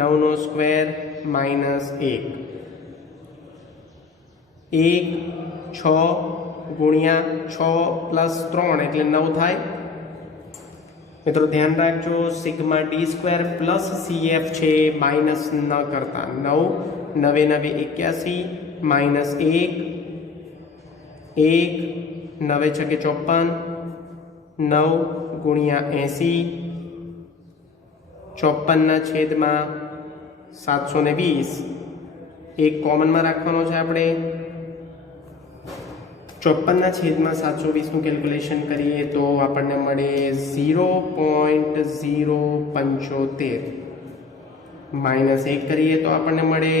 9 નો સ્ક્વેર -1. 1 6 ગુણ્યા 6 પ્લસ 3 એટલે 9 થાય. મિત્રો ધ્યાન રાખજો, sigma D square plus CF છે, માઇનસ ન કરતા. 9 9 9 81 -1 1 9 6 54 9 ગુણ્યા 80 54/720 એક કોમનમાં રાખવાનો છે આપણે 54/720 નું કેલ્ક્યુલેશન કરીએ તો આપણને મળે 0.075 માઇનસ 1 કરીએ તો આપણને મળે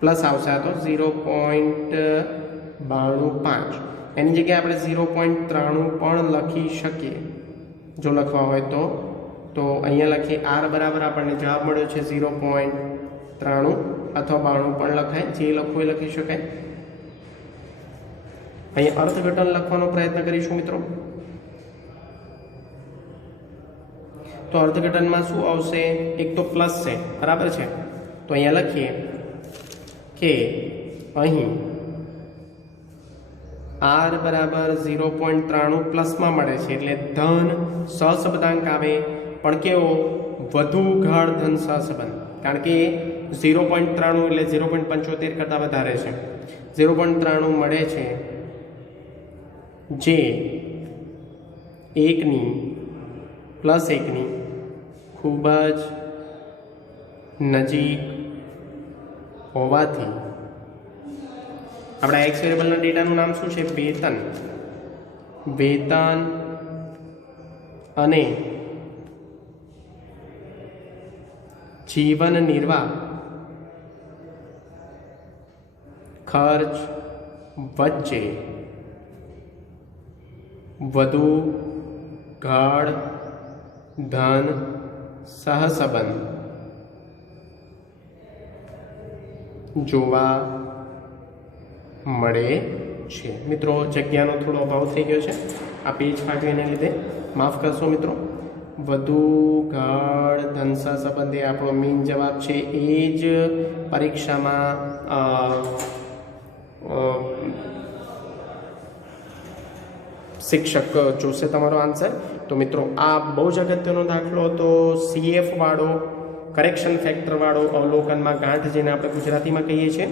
પ્લસ આવશે તો 0.925 એની જગ્યાએ આપણે 0.93 પણ લખી શકીએ જો લખવા હોય તો અહીંયા લખીએ r બરાબર આપણને જવાબ મળ્યો છે 0.93 અથવા 92 પણ લખાય, જે લખવું એ લખી શકાય. અહીંયા અર્થઘટન લખવાનો પ્રયત્ન કરીશું મિત્રો. તો અર્થઘટનમાં શું આવશે? એક તો પ્લસ છે, બરાબર છે, તો અહીંયા લખીએ કે અહીં r બરાબર 0.93 પ્લસમાં મળે છે એટલે ધન સહસબંધાંક આવે, પણ કેવો? વધુ ગાઢ ધન સહસબંધ, કારણ કે 0.93 એટલે 0.75 કરતાં વધારે છે. 0.93 મળે છે જે 1 પ્લસ 1 ખૂબ જ નજીક હોવાથી આપણા એક્સ વેરિયેબલના ડેટાનું નામ શું છે? વેતન. વેતન અને જીવન નિર્વાહ ખર્ચ વચ્ચે વધુ ગાઢ ધન સહસંબંધ જોવા મળે છે. મિત્રો જગ્યાનો થોડો અભાવ થઈ ગયો છે, આ પેજ ફાટ્યું એને લીધે માફ કરશો મિત્રો. વધુ ગાઢ ધન સહસંબંધ એ આપણો મેઇન જવાબ છે. એ જ પરીક્ષામાં શિક્ષક જોશે તમારો આન્સર. તો મિત્રો આ બહુ જ અગત્યનો દાખલો હતો. CF વાળો, કરેક્શન ફેક્ટર વાળો, અવલોકનમાં ગાંઠ જેને આપણે ગુજરાતીમાં કહીએ છીએ.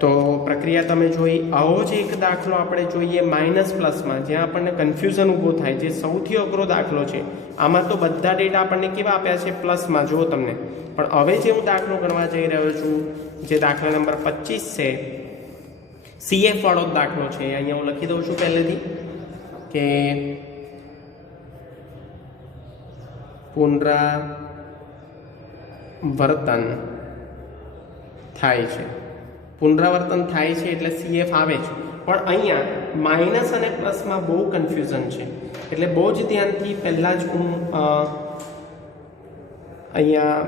તો પ્રક્રિયા તમે જોઈ. આવો જ એક દાખલો આપણે જોઈએ માઇનસ પ્લસમાં, જ્યાં આપણને કન્ફ્યુઝન ઊભો થાય, જે સૌથી અઘરો દાખલો છે. આમાં તો બધા ડેટા આપણને કેવા આપ્યા છે? પ્લસમાં. જુઓ તમને. પણ હવે જે હું દાખલો ગણવા જઈ રહ્યો છું, જે દાખલા નંબર 25 છે, CF વાળો દાખલો છે. અહીંયા હું લખી દઉં છું પહેલેથી કે પુનરાવર્તન થાય છે. પુનરાવર્તન થાય છે એટલે CF આવે છે, પણ અહીંયા માઇનસ અને પ્લસમાં બહુ કન્ફ્યુઝન છે, એટલે બહુ જ ધ્યાનથી પહેલાં જ હું અહીંયા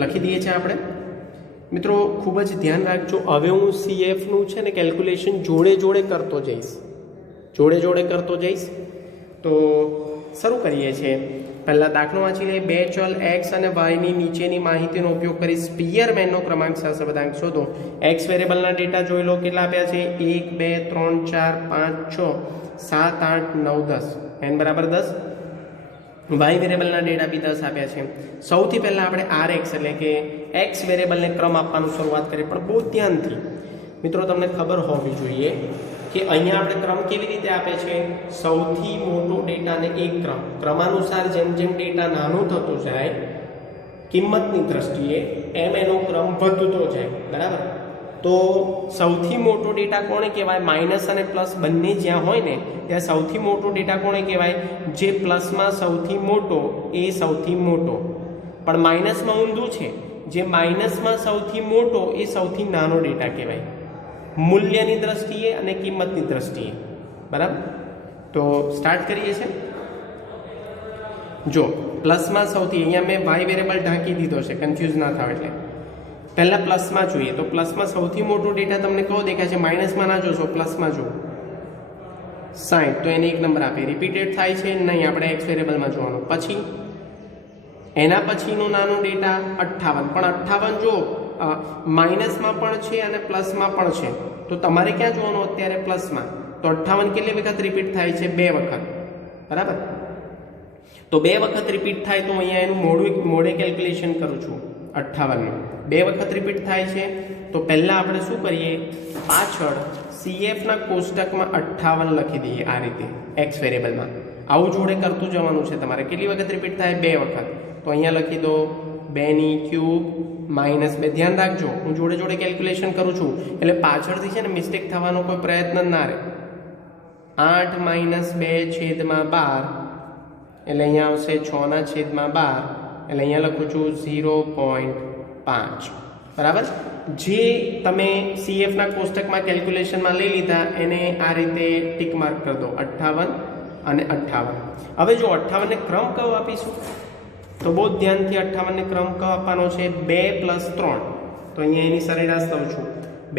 લખી દઈએ છીએ આપણે. મિત્રો ખૂબ જ ધ્યાન રાખજો. હવે હું CFનું છે ને કેલ્ક્યુલેશન જોડે જોડે કરતો જઈશ. તો શરૂ કરીએ છીએ. પહેલાં દાખલો વાંચી લઈએ. બે ચલ એક્સ અને વાયની નીચેની માહિતીનો ઉપયોગ કરી સ્પીયરમેનનો ક્રમાંક સહસંબંધાંક શોધો. એક્સ વેરિયેબલના ડેટા જોઈ લો કેટલા આપ્યા છે? 1 2 3 4 5 6 7 8 9 10. n બરાબર 10. વાય વેરિયેબલના ડેટા બી 10 આપ્યા છે. સૌથી પહેલાં આપણે RX એટલે કે એક્સ વેરિયેબલને ક્રમ આપવાનું શરૂઆત કરીએ, પણ બહુ ધ્યાનથી મિત્રો. તમને ખબર હોવી જોઈએ કે અહીંયા આપણે ક્રમ કેવી રીતે આપે છે? સૌથી મોટો ડેટાને એક ક્રમ, ક્રમાનુસાર જેમ જેમ ડેટા નાનો થતો જાય કિંમતની દ્રષ્ટિએ એમ એનો ક્રમ વધતો જાય, બરાબર? તો સૌથી મોટો ડેટા કોને કહેવાય? માઇનસ અને પ્લસ બંને જ્યાં હોય ને ત્યાં સૌથી મોટો ડેટા કોને કહેવાય? જે પ્લસમાં સૌથી મોટો એ સૌથી મોટો. પણ માઇનસમાં ઊંધું છે, જે માઇનસમાં સૌથી મોટો એ સૌથી નાનો ડેટા કહેવાય, મૂલ્યની દ્રષ્ટિએ અને કિંમતની દ્રષ્ટિએ, બરાબર? તો સ્ટાર્ટ કરીએ છીએ. જો પ્લસમાં સૌથી, અહીંયા મેં વાય વેરિયેબલ ઢાંકી દીધો છે, કન્ફ્યુઝ ના થાવ એટલે. પહેલાં પ્લસમાં જોઈએ તો પ્લસમાં સૌથી મોટો ડેટા તમને કયો દેખાય છે? માઇનસમાં ના જોશો, પ્લસમાં જુઓ. 60, તો એને 1 નંબર આપે. રિપીટેડ થાય છે નહીં, આપણે એક્સ વેરિયેબલમાં જોવાનું. પછી એના પછીનો નાનો ડેટા 58, પણ 58 જો માઇનસમાં પણ છે અને પ્લસમાં પણ છે, તો તમારે ક્યાં જોવાનું? અત્યારે પ્લસમાં. તો 58 કેટલી વખત રિપીટ થાય છે? 2 વખત, બરાબર? તો 2 વખત રિપીટ થાય તો અહીંયા એનું મોડે કેલ્ક્યુલેશન કરું છું. 58 બે વખત રિપીટ થાય છે તો પહેલાં આપણે શું કરીએ, પાછળ CFના કોષ્ટકમાં 58 લખી દઈએ આ રીતે એક્સ વેરિયેબલમાં. આવું જોડે કરતું જવાનું છે તમારે. કેટલી વખત રિપીટ થાય? બે વખત. તો અહીંયા લખી દો 2³ -2. ધ્યાન રાખજો હું જોડે જોડે કેલ્ક્યુલેશન કરું છું એટલે પાછળથી છે ને મિસ્ટેક થવાનો કોઈ પ્રયત્ન ના રહે. 8 - 2/12 એટલે અહીંયા આવશે 6/12 એટલે અહીંયા લખું છું 0.5. બરાબર. જે તમે CFના કોષ્ટકમાં કેલ્ક્યુલેશનમાં લઈ લીધા એને આ રીતે ટીક માર્ક કરી દો 58 અને 58. હવે જો 58 ને ક્રમ કયો આપીશું તો બહુ ધ્યાનથી 58 ને ક્રમ કયો આપવાનો છે? 2 + 3. તો અહીંયા એની સરેરાશ લઉં છું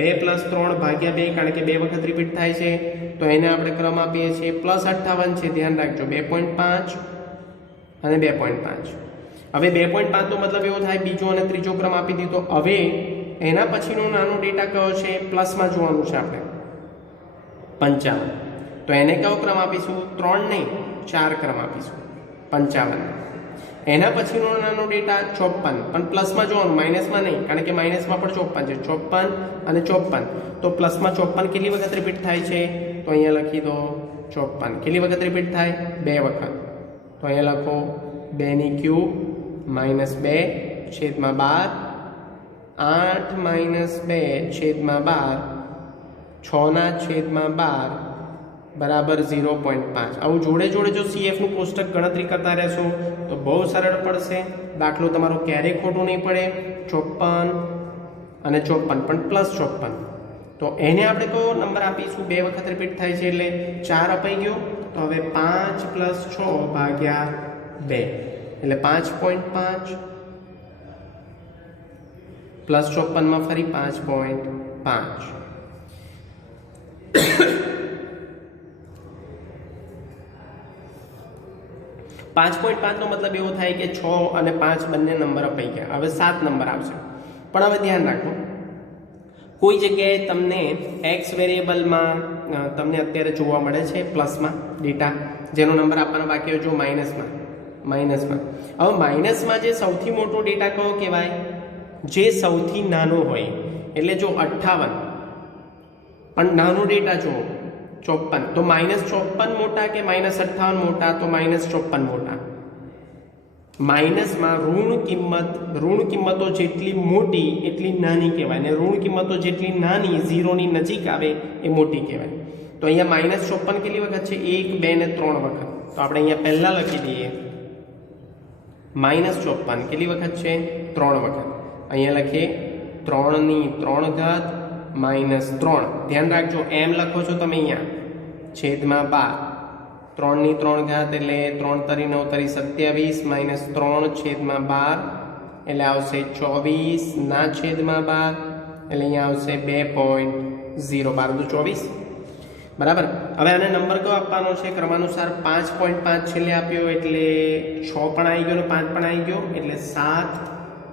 2 + 3 ભાગ્યા 2 કારણ કે બે વખત રિપીટ થાય છે તો એને આપણે ક્રમ આપીએ છીએ +58 છે. ધ્યાન રાખજો 2.5 અને 2.5. હવે 2.5 નો મતલબ એવો થાય બીજો અને ત્રીજો ક્રમ આપી દીધો. હવે એના પછીનો નાનો ડેટા કયો છે? પ્લસમાં જોવાનું છે આપણે 55. તો એને કયો ક્રમ આપીશું? 3 નહીં 4 ક્રમ આપીશું 55. એના પછીનો નાનો ડેટા 54 પણ પ્લસમાં જોવાનું માઇનસમાં નહીં કારણ કે માઇનસમાં પણ 54 છે. 54 અને 54 તો પ્લસમાં 54 કેટલી વખત રિપીટ થાય છે? તો અહીંયા લખી દો 54. કેટલી વખત રિપીટ થાય? બે વખત. તો અહીંયા લખો 2³ -2/12 8 - 2/12 6/12 બરાબર 0.5. આવું જોડે જોડે જો CFનું કોષ્ટક ગણતરી કરતા રહેશો તો બહુ સરળ પડશે. દાખલો તમારો ક્યારેય ખોટો નહીં પડે. 54 અને 54 પણ +54. તો એને આપણે કયો નંબર આપીશું? બે વખત રિપીટ થાય છે એટલે 4 અપાઈ ગયો. તો હવે 5 + 6/2 એટલે 5.5 +54 માં ફરી 5.5. 5.5 નો મતલબ એવો થાય કે 6 અને 5 બંને નંબર અપાઈ ગયા. હવે 7 નંબર આવશે. પણ હવે ધ્યાન રાખો કોઈ જગ્યાએ તમને એક્સ વેરિયેબલમાં તમને અત્યારે જોવા મળે છે પ્લસમાં ડેટા જેનો નંબર આપવાનો બાકી હોય જો માઇનસમાં. હવે માઇનસમાં જે સૌથી મોટો ડેટા કયો કહેવાય? જે સૌથી નાનો હોય. એટલે જો 58 પણ નાનો ડેટા જુઓ 54 તો -54 મોટા કે -58 મોટા? તો -54 મોટા. માઇનસમાં ઋણ કિંમતો જેટલી મોટી એટલી નાની કહેવાય ને ઋણ કિંમતો જેટલી નાની 0ની નજીક આવે એ મોટી કહેવાય. તો અહીંયા -54 કેટલી વખત છે? 1 2 ને 3 વખત. તો આપણે અહીંયા પહેલા લખી દઈએ -54 કેટલી વખત છે? 3 વખત. અહીંયા લખીએ 3/3 -3. ધ્યાન રાખજો એમ લખો છો તમે અહીંયા /12. 3/3 એટલે 3 × 9 = 27 -3/12 એટલે આવશે 24/12 એટલે અહીંયા આવશે 2.0 તો 24. બરાબર. હવે આને નંબર કયો આપવાનો છે? ક્રમાનુસાર 5.5 છેલ્લે આપ્યો એટલે 6 પણ આવી ગયો ને 5 પણ આવી ગયો એટલે 7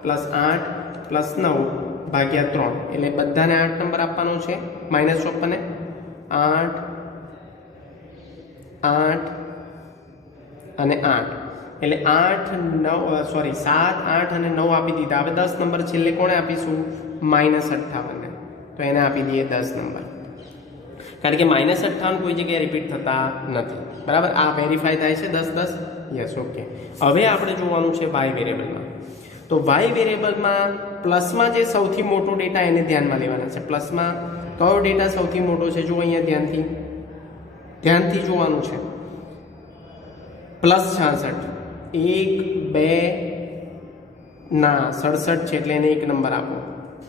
+ 8 + 9 ભાગ્યા 3 એટલે બધાને 8 નંબર આપવાનો છે. -54 ને 8 અને 8 એટલે 7 8 અને 9 આપી દીધા. હવે 10 નંબર છેલ્લે કોને આપીશું? -58 ને. તો એને આપી દઈએ 10 નંબર કારણ કે -58 કોઈ જગ્યાએ રિપીટ થતા નથી. બરાબર. આ વેરીફાઈ થાય છે 10 યસ ઓકે. હવે આપણે જોવાનું છે વાય વેરિયેબલમાં. તો વાય વેરિયેબલમાં પ્લસમાં જે સૌથી મોટો ડેટા એને ધ્યાનમાં લેવાના છે. પ્લસમાં કયો ડેટા સૌથી મોટો છે? જુઓ અહીંયા ધ્યાનથી જોવાનું છે. +66 1 2 ના 67 છે એટલે એને 1 નંબર આપો.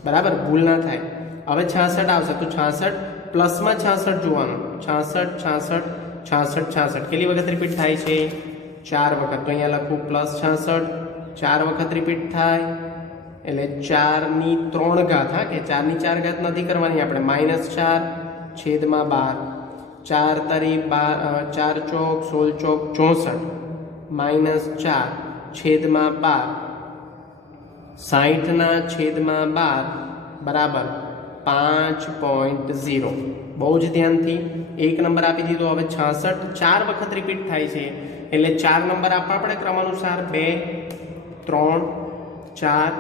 બરાબર. ભૂલ ના થાય. હવે 66 આવશે તો 66 પ્લસમાં 66 જોવાનું. 66 કેટલી વખત રિપીટ થાય છે? 4 વખત. તો અહીંયા લખું +66 4 વખત રિપીટ થાય એટલે 4/3 હા કે 4/4 નથી કરવાની આપણે. -4/12 4 તારી 4 ચોક 16 ચોક 64 -4/12 60/12 બરાબર 5.0. બહુ જ ધ્યાનથી 1 નંબર આપી દીધો. હવે 66 4 વખત રિપીટ થાય છે એટલે 4 નંબર આપવા પડે ક્રમાનુસાર 2 3 4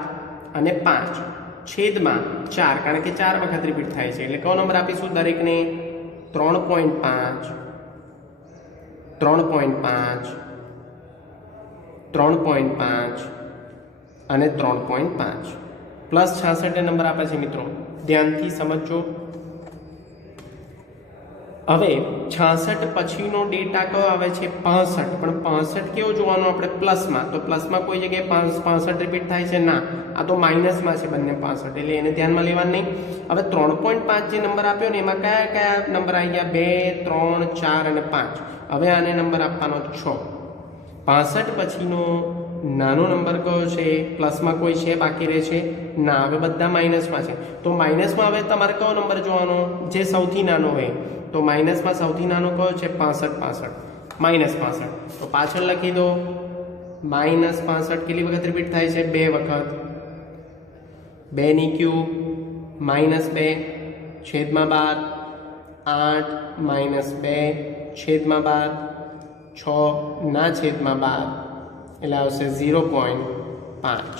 અને 5 છેદમાં 4 કારણ કે 4 વખત રિપીટ થાય છે એટલે કયો નંબર આપીશું દરેકને 3.5 3.5 3.5 અને 3.5 પ્લસ 66 નંબર આપે છે મિત્રો, ધ્યાનથી સમજો. હવે 66 પછીનો ડેટા કયો આવે છે 65, પણ 65 કેવો જોવાનો આપણે પ્લસમાં, તો પ્લસમાં કોઈ જગ્યાએ 65 રિપીટ થાય છે ના, આ તો માઇનસમાં છે બંને 65 એટલે એને ધ્યાનમાં લેવાનું નહીં. હવે 3.5 જે નંબર આપ્યો ને એમાં કયા કયા નંબર આવી ગયા 2 3 4 અને 5. હવે આને નંબર આપવાનો 6. 65 પછીનો નાનો નંબર કયો છે, પ્લસમાં કોઈ છે બાકી રહે છે ના, હવે બધા માઇનસમાં છે. તો માઇનસમાં હવે તમારે કયો નંબર જોવાનો જે સૌથી નાનો હોય, તો માઇનસમાં સૌથી નાનો કયો છે 65 -65. તો પાછળ લખી દો -65 કેટલી વખત રિપીટ થાય છે 2 વખત. 2 ની ક્યુબ -2 છેદમાં 12 8 -2 છેદમાં 12 6 ના છેદમાં 12 એટલે આવશે 0.5.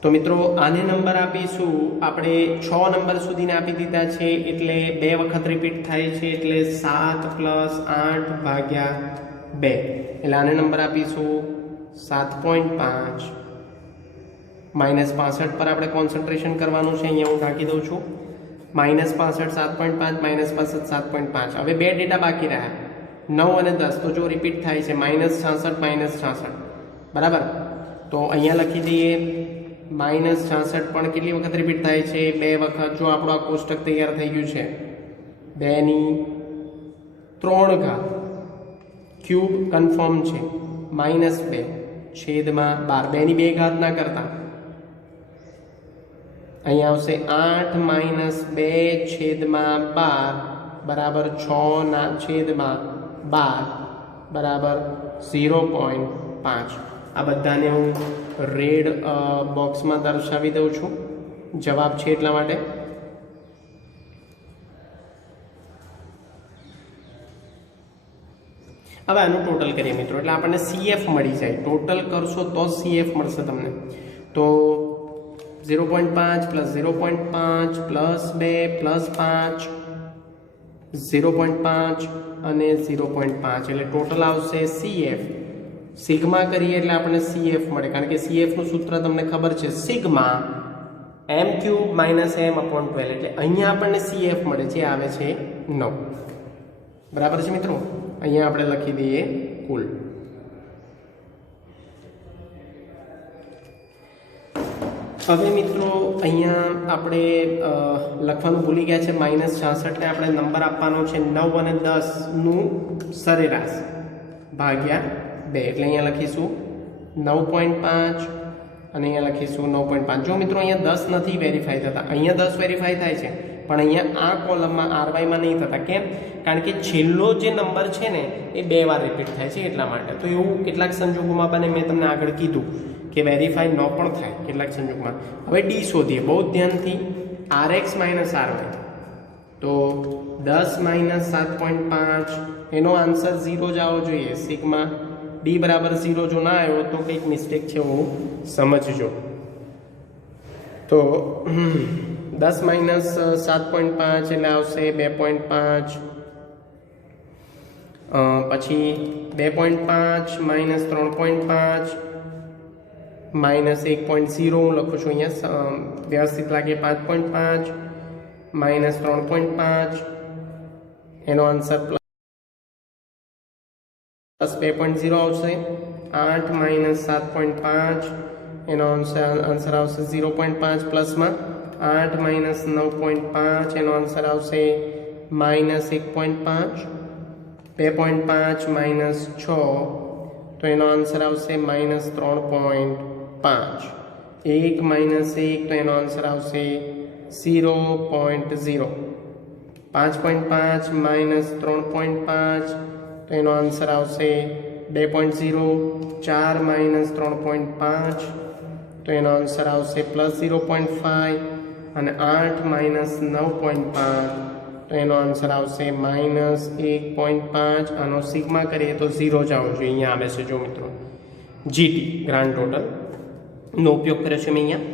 તો મિત્રો આને નંબર આપીશું આપણે 6 નંબર સુધીને આપી દીધા છે એટલે 2 વખત રિપીટ થાય છે એટલે 7 + 8 ભાગ્યા 2 એટલે આને નંબર આપીશું 7.5. -65 પર આપણે કોન્સન્ટ્રેશન કરવાનું છે, અહીંયા હું ઢાંકી દઉં છું. -65 7.5 -65 7.5. હવે 2 ડેટા બાકી રહ્યા 9 અને 10, તો જો રિપીટ થાય છે -66 -66 બરાબર. તો અહીંયા લખી દઈએ -66 પણ કેટલી વખત રિપીટ થાય છે 2 વખત. જો આપણું આ કોષ્ટક તૈયાર થઈ ગયું છે 2 ની 3 ઘાત ક્યુબ કન્ફર્મ છે -2 છેદમાં 12. 2 ની 2 ઘાત ના કરતા અહીંયા આવશે 8 - 2 છેદમાં 12 બરાબર 6 ના છેદમાં 12 બરાબર 0.5. આ બધાને હું રેડ બોક્સમાં દર્શાવી દઉં છું, જવાબ છે એટલા માટે. હવે આનું ટોટલ કરીએ મિત્રો એટલે આપણને CF મળી જાય. ટોટલ કરશો તો CF મળશે તમને. તો 0.5 + 0.5 + 2 + 5 0.5 અને 0.5 એટલે ટોટલ આવશે CF. સિગ્મા કરીએ એટલે આપણને CF મળે, કારણ કે CF નું સૂત્ર તમને ખબર છે સિગ્મા m³ - m/12 એટલે અહીંયા આપણને CF મળે જે આવે છે 9. બરાબર છે મિત્રો, અહીંયા આપણે લખી દઈએ કુલ. હવે મિત્રો અહીંયા આપણે લખવાનું ભૂલી ગયા છે -66 ને આપણે નંબર આપવાનો છે 9 અને 10 નું સરેરાશ ભાગ્યા 2 એટલે અહીંયા લખીશું 9.5 અને અહીંયા લખીશું 9.5. જો મિત્રો અહીંયા 10 નથી વેરીફાઈ થતા, અહીંયા 10 વેરીફાઈ થાય છે પણ અહીંયા આ કોલમમાં RYમાં નહીં થતા. કેમ? કારણ કે છેલ્લો જે નંબર છે ને એ 2 વાર રિપીટ થાય છે એટલા માટે. તો એવું કેટલાક સંજોગોમાં બને, મેં તમને આગળ કીધું કે વેરીફાઈ ન પણ થાય કેટલાક સંજોગમાં. હવે ડી શોધીએ બહુ ધ્યાનથી. RX - RY તો 10 - 7.5 એનો આન્સર 0 જ આવવો જોઈએ. સિગ્મા ડી બરાબર 0 જો ના આવ્યો તો કંઈક મિસ્ટેક છે એવું સમજજો. તો 10 - 7.5 એટલે આવશે 2.5. પછી 2.5 - 3.5 -1.0 હું લખું છું અહીંયા વ્યવસ્થિત લાગે. 5.5 - 3.5 એનો આન્સર +2.0 આવશે. 8 - 7.5 એનો આન્સર આવશે 0.5 પ્લસમાં. 8 - 9.5 એનો આન્સર આવશે -1.5. 2.5 - 6 તો એનો આન્સર આવશે -3.5. 1 - 1 તો એનો આન્સર આવશે 0.0. 5.5 - 3.5 તો એનો આન્સર આવશે 2.0. 4 - 3.5 તો એનો આન્સર આવશે +0.5 અને 8 - 9.5 તો એનો આન્સર આવશે -1.5. આનો સિગ્મા કરીએ તો 0 જ આવવો જોઈએ. અહીંયા આવે છે જો મિત્રો GT ગ્રાન્ડ ટોટલ. નો ઉપયોગ કર્યો છે મેં અહીંયા,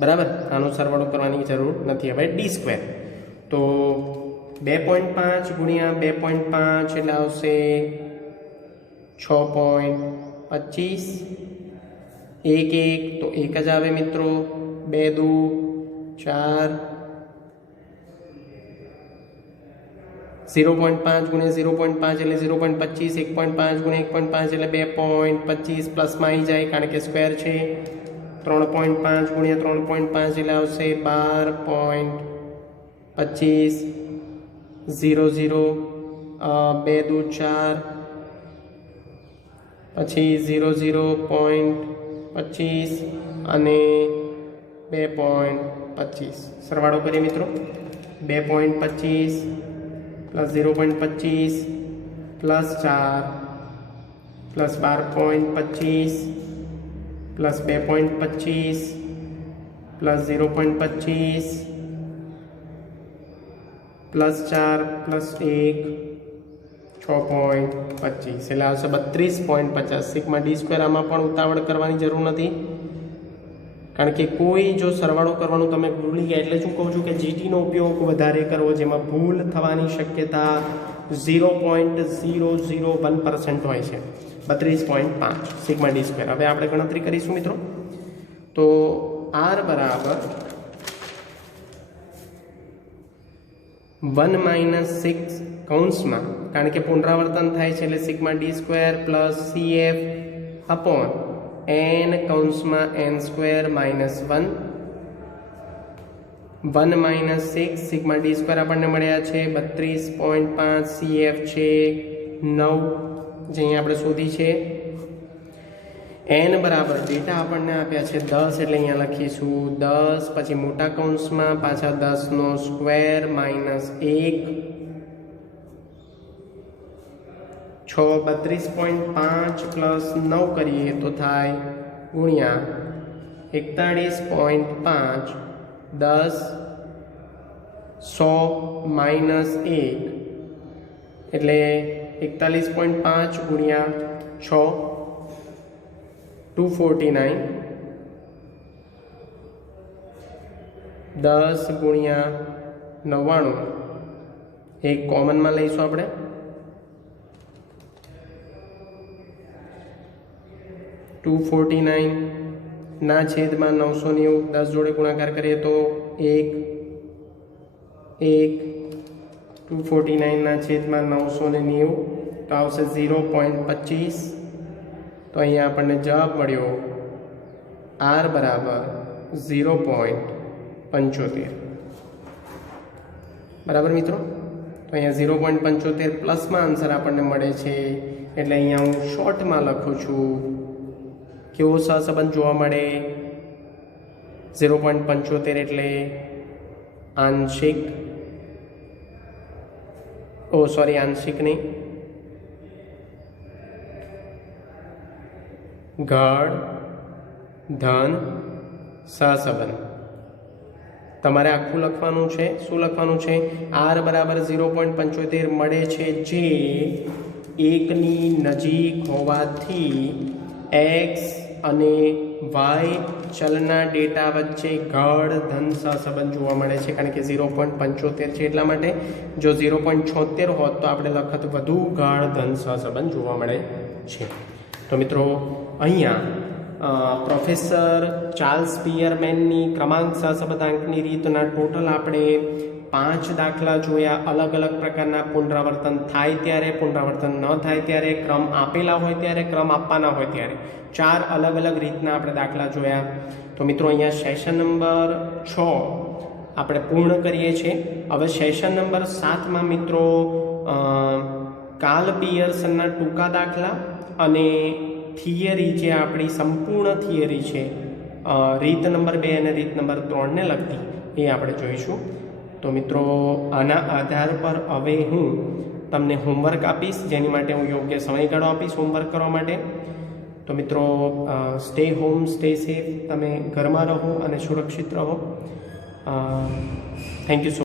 બરાબર. આનો સરવાળો કરવાની જરૂર નથી. હવે d², તો 2.5 ગુણ્યા 2.5 એટલે આવશે 6.25. 1 તો 1 જ આવે મિત્રો. 2 દુ 4. 0.5 ગુણ્યા 0.5 એટલે 0.25. 1.5 ગુણ્યા 1.5 એટલે 2.25. પ્લસમાં આવી જાય કારણ કે સ્ક્વેર છે. 3.5 ગુણ્યા 3.5 એટલે આવશે 12.25. 0 0 2 દુ 4, પછી 0 0.25 અને 2.25. સરવાળો કરીએ મિત્રો. 2.25 plus 0.25 plus 4 plus 12.25 plus 2.25 plus 0.25 plus 4 plus 1 6.25 એટલે આવશે 32.50. Sigma d². આમાં પણ ઉતાવળ કરવાની જરૂર નથી કારણ કે કોઈ જો સરવાળો કરવાનું તમે ભૂલી ગયા એટલે હું કહું છું કે જીટીનો ઉપયોગ વધારે કરવો, જેમાં ભૂલ થવાની શક્યતા 0.001% હોય છે. 32.5 સિગ્મા d². હવે આપણે ગણતરી કરીશું મિત્રો. તો r બરાબર 1 - 6 કૌંસમાં, કારણ કે પુનરાવર્તન થાય છે એટલે sigma d² plus CF upon n કૌંસમાં n² -1. 1 - 6 સિગ્મા d² આપણને મળ્યા છે 32.5. CF છે 9 જે અહીંયા આપણે શોધી છે. n બરાબર ડેટા આપણને આપ્યા છે 10 એટલે અહીંયા લખીશું 10, પછી મોટા કૌંસમાં પાછા 10નો સ્ક્વેર -1. 6 32.5 પ્લસ 9 કરીએ તો થાય ગુણ્યા 41.5 10 100 -1 એટલે 41.5 ગુણ્યા 6 249. 10 ગુણ્યા 99 એક કોમનમાં લઈશું આપણે. 249 ના છેદમાં 990. 10 જોડે ગુણાકાર કરીએ તો 1 249 ના છેદમાં 990 તો આવશે 0.25. તો અહીંયા આપણને જવાબ મળ્યો r બરાબર 0.75. બરાબર મિત્રો. તો અહીંયા 0.75 પ્લસમાં આન્સર આપણને મળે છે એટલે અહીંયા હું શોર્ટમાં લખું છું. કેવો સહસંબંધ જોવા મળે? 0.75 એટલે આંશિક, આંશિક નહીં, ગઢ ધન સહસંબંધ. તમારે આખું લખવાનું છે. શું લખવાનું છે? r બરાબર 0.75 મળે છે જે 1ની નજીક હોવાથી x અને y ચલના ડેટા વચ્ચે ગઢ ધન સહસંબંધ જોવા મળે છે. કારણ કે 0.75 છે એટલા માટે. જો 0.76 હોત તો આપણે લખત વધુ ગઢ ધન સહસંબંધ જોવા મળે છે. તો મિત્રો અહીંયા પ્રોફેસર ચાર્લ્સ સ્પીયરમેનની ક્રમાંક સહસંબંધાંકની રીતના ટોટલ આપણે 5 દાખલા જોયા. અલગ અલગ પ્રકારના પુનરાવર્તન થાય ત્યારે, પુનરાવર્તન ન થાય ત્યારે, ક્રમ આપેલા હોય ત્યારે, ક્રમ આપવાના હોય ત્યારે 4 અલગ અલગ રીતના આપણે દાખલા જોયા. તો મિત્રો અહીંયા સેશન નંબર 6 આપણે પૂર્ણ કરીએ છીએ. હવે સેશન નંબર 7માં મિત્રો કાર્લ પિયર્સનના ટૂંકા દાખલા અને થિયરી, જે આપણી સંપૂર્ણ થિયરી છે, રીત નંબર 2 અને રીત નંબર 3 ને લગતી, એ આપણે જોઈશું. તો મિત્રો આના આધાર પર હવે હું તમને હોમવર્ક આપીશ, જેની માટે હું યોગ્ય સમયગાળો આપીશ હોમવર્ક કરવા માટે. તો મિત્રો સ્ટે હોમ, સ્ટે સેફ. તમે ઘરમાં રહો અને સુરક્ષિત રહો. Thank you so